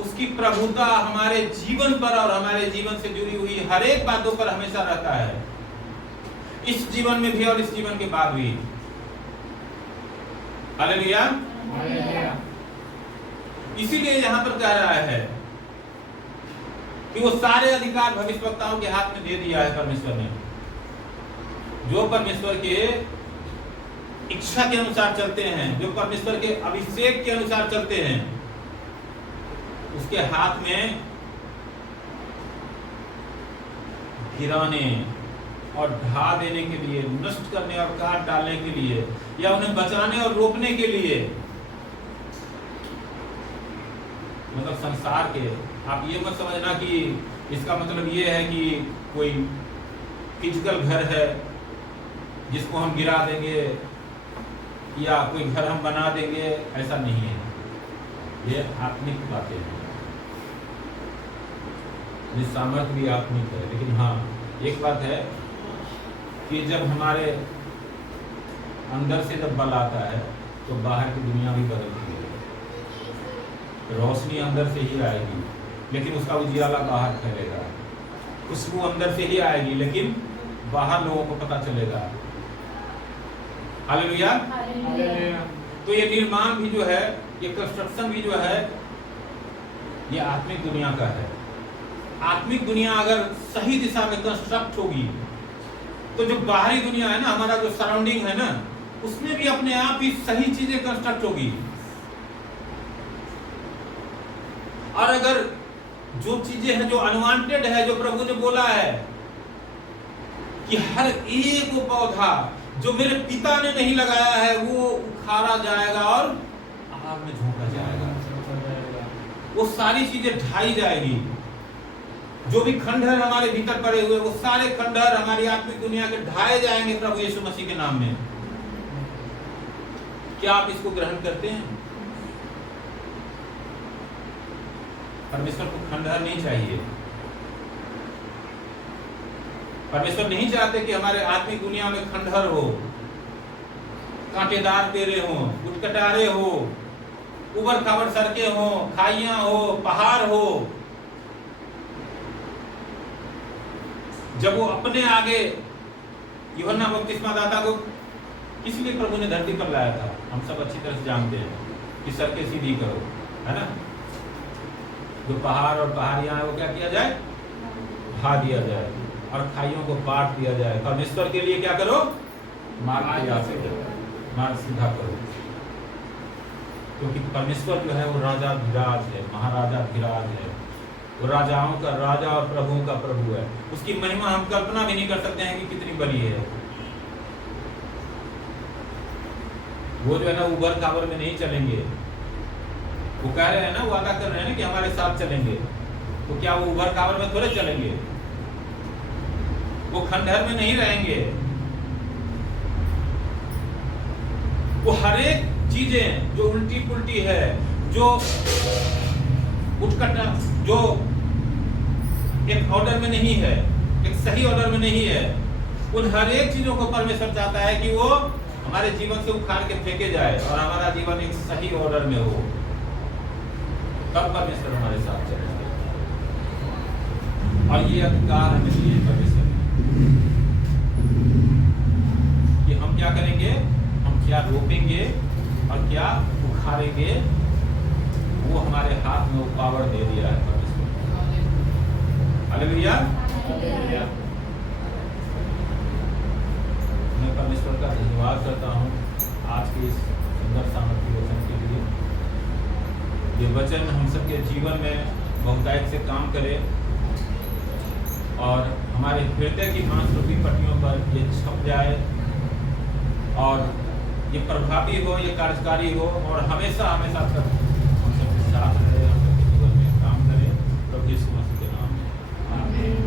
उसकी प्रभुता हमारे जीवन पर और हमारे जीवन से जुड़ी हुई हर एक बातों पर हमेशा रहता है, इस जीवन में भी और इस जीवन के बाद भी। हालेलुया। इसीलिए यहां पर कह रहा है कि वो सारे अधिकार भविष्यवक्ताओं के हाथ में दे दिया है परमेश्वर ने। जो परमेश्वर के इच्छा के अनुसार चलते हैं, जो परमेश्वर के अभिषेक के अनुसार चलते हैं, उसके हाथ में गिराने और ढा देने के लिए, नष्ट करने और काट डालने के लिए, या उन्हें बचाने और रोकने के लिए, मतलब संसार के, आप ये मत समझना कि इसका मतलब ये है कि कोई फिजिकल घर है जिसको हम गिरा देंगे या कोई घर हम बना देंगे, ऐसा नहीं है। ये आत्मिक बातें हैं, ये सामर्थ्य भी आत्मिक है। लेकिन हाँ, एक बात है कि जब हमारे अंदर से जब बल आता है तो बाहर की दुनिया भी बदलती है। रोशनी अंदर से ही आएगी लेकिन उसका उजियाला बाहर फैलेगा, खुशबू अंदर से ही आएगी लेकिन बाहर लोगों को पता चलेगा। हालेलुया। तो ये निर्माण भी जो है, ये कंस्ट्रक्शन भी जो है, ये आत्मिक दुनिया का है। आत्मिक दुनिया अगर सही दिशा में कंस्ट्रक्ट होगी तो जो बाहरी दुनिया है ना, हमारा जो सराउंडिंग है ना, उसमें भी अपने आप ही सही चीजें कंस्ट्रक्ट होगी। और अगर जो चीजें हैं जो अनवांटेड है, जो प्रभु ने बोला है कि हर एक वो पौधा जो मेरे पिता ने नहीं लगाया है वो उखाड़ा जाएगा और आग में झोंका जाएगा, वो सारी चीजें ढाई जाएगी। जो भी खंडहर हमारे भीतर पड़े हुए, वो सारे खंडहर हमारी आत्मिक दुनिया के ढाए जाएंगे प्रभु यीशु मसीह के नाम में। क्या आप इसको ग्रहण करते हैं? परमेश्वर को खंडहर नहीं चाहिए। परमेश्वर नहीं चाहते कि हमारे आत्मिक दुनिया में खंडहर हो, कांटेदार पेड़े हो, गुटकटारे हो, उबड़ खाबड़ सड़कें हो, खाइयां हो, पहाड़ हो। जब वो अपने आगे यूहन्ना बपतिस्मा दाता को इसलिए प्रभु ने धरती पर लाया था, हम सब अच्छी तरह से जानते हैं कि सड़कें सीधी करो, है ना। जो पहाड़ और पहाड़ियां हैं वो क्या किया जाए, ढा दिया जाए और खाइयों को बांट दिया जाए। परमेश्वर के लिए क्या करो, मार्ग तैयार करो, मार्ग सीधा करो। क्योंकि परमेश्वर जो है वो राजा धीराज है, महाराजा धीराज है, वो राजाओं का राजा और प्रभुओं का प्रभु है। उसकी महिमा हम कल्पना भी नहीं कर सकते हैं कि कितनी बड़ी है। वो जो है ना उबर खाबर में नहीं चलेंगे। वो कह रहे हैं ना, वादा कर रहे हैं ना कि हमारे साथ चलेंगे, तो क्या वो उबर खाबर में थोड़े चलेंगे? वो खंडहर में नहीं रहेंगे। वो हर एक चीजें जो उल्टी पुल्टी है, जो उठकटा, जो एक ऑर्डर में नहीं है, एक सही ऑर्डर में नहीं है, उन हर एक चीजों को परमेश्वर चाहता है कि वो हमारे जीवन से उखाड़ के फेंके जाए और हमारा जीवन एक सही ऑर्डर में हो। तब परमेश्वर हमारे साथ चलेंगे। और ये अधिकार हमें दिए परमेश्वर ने कि हम क्या करेंगे, हम क्या रोपेंगे और क्या उखाड़ेंगे, वो हमारे हाथ में वो पावर दे दिया है परमेश्वर। हालेलुया। मैं परमेश्वर का धन्यवाद करता हूँ आज के इस सुंदर सामर्थ्य वचन के लिए। ये वचन हम सबके जीवन में बहुतायत से काम करे और हमारे हृदय की मांसपेशी पट्टियों पर ये छप जाए और ये प्रभावी हो, ये कार्यकारी हो और हमेशा हमेशा तक हम सबके साथ रहे, हम सबके जीवन में काम करे। प्रभु यीशु मसीह के नाम में आमीन।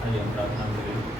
आइए हम प्रार्थना करें।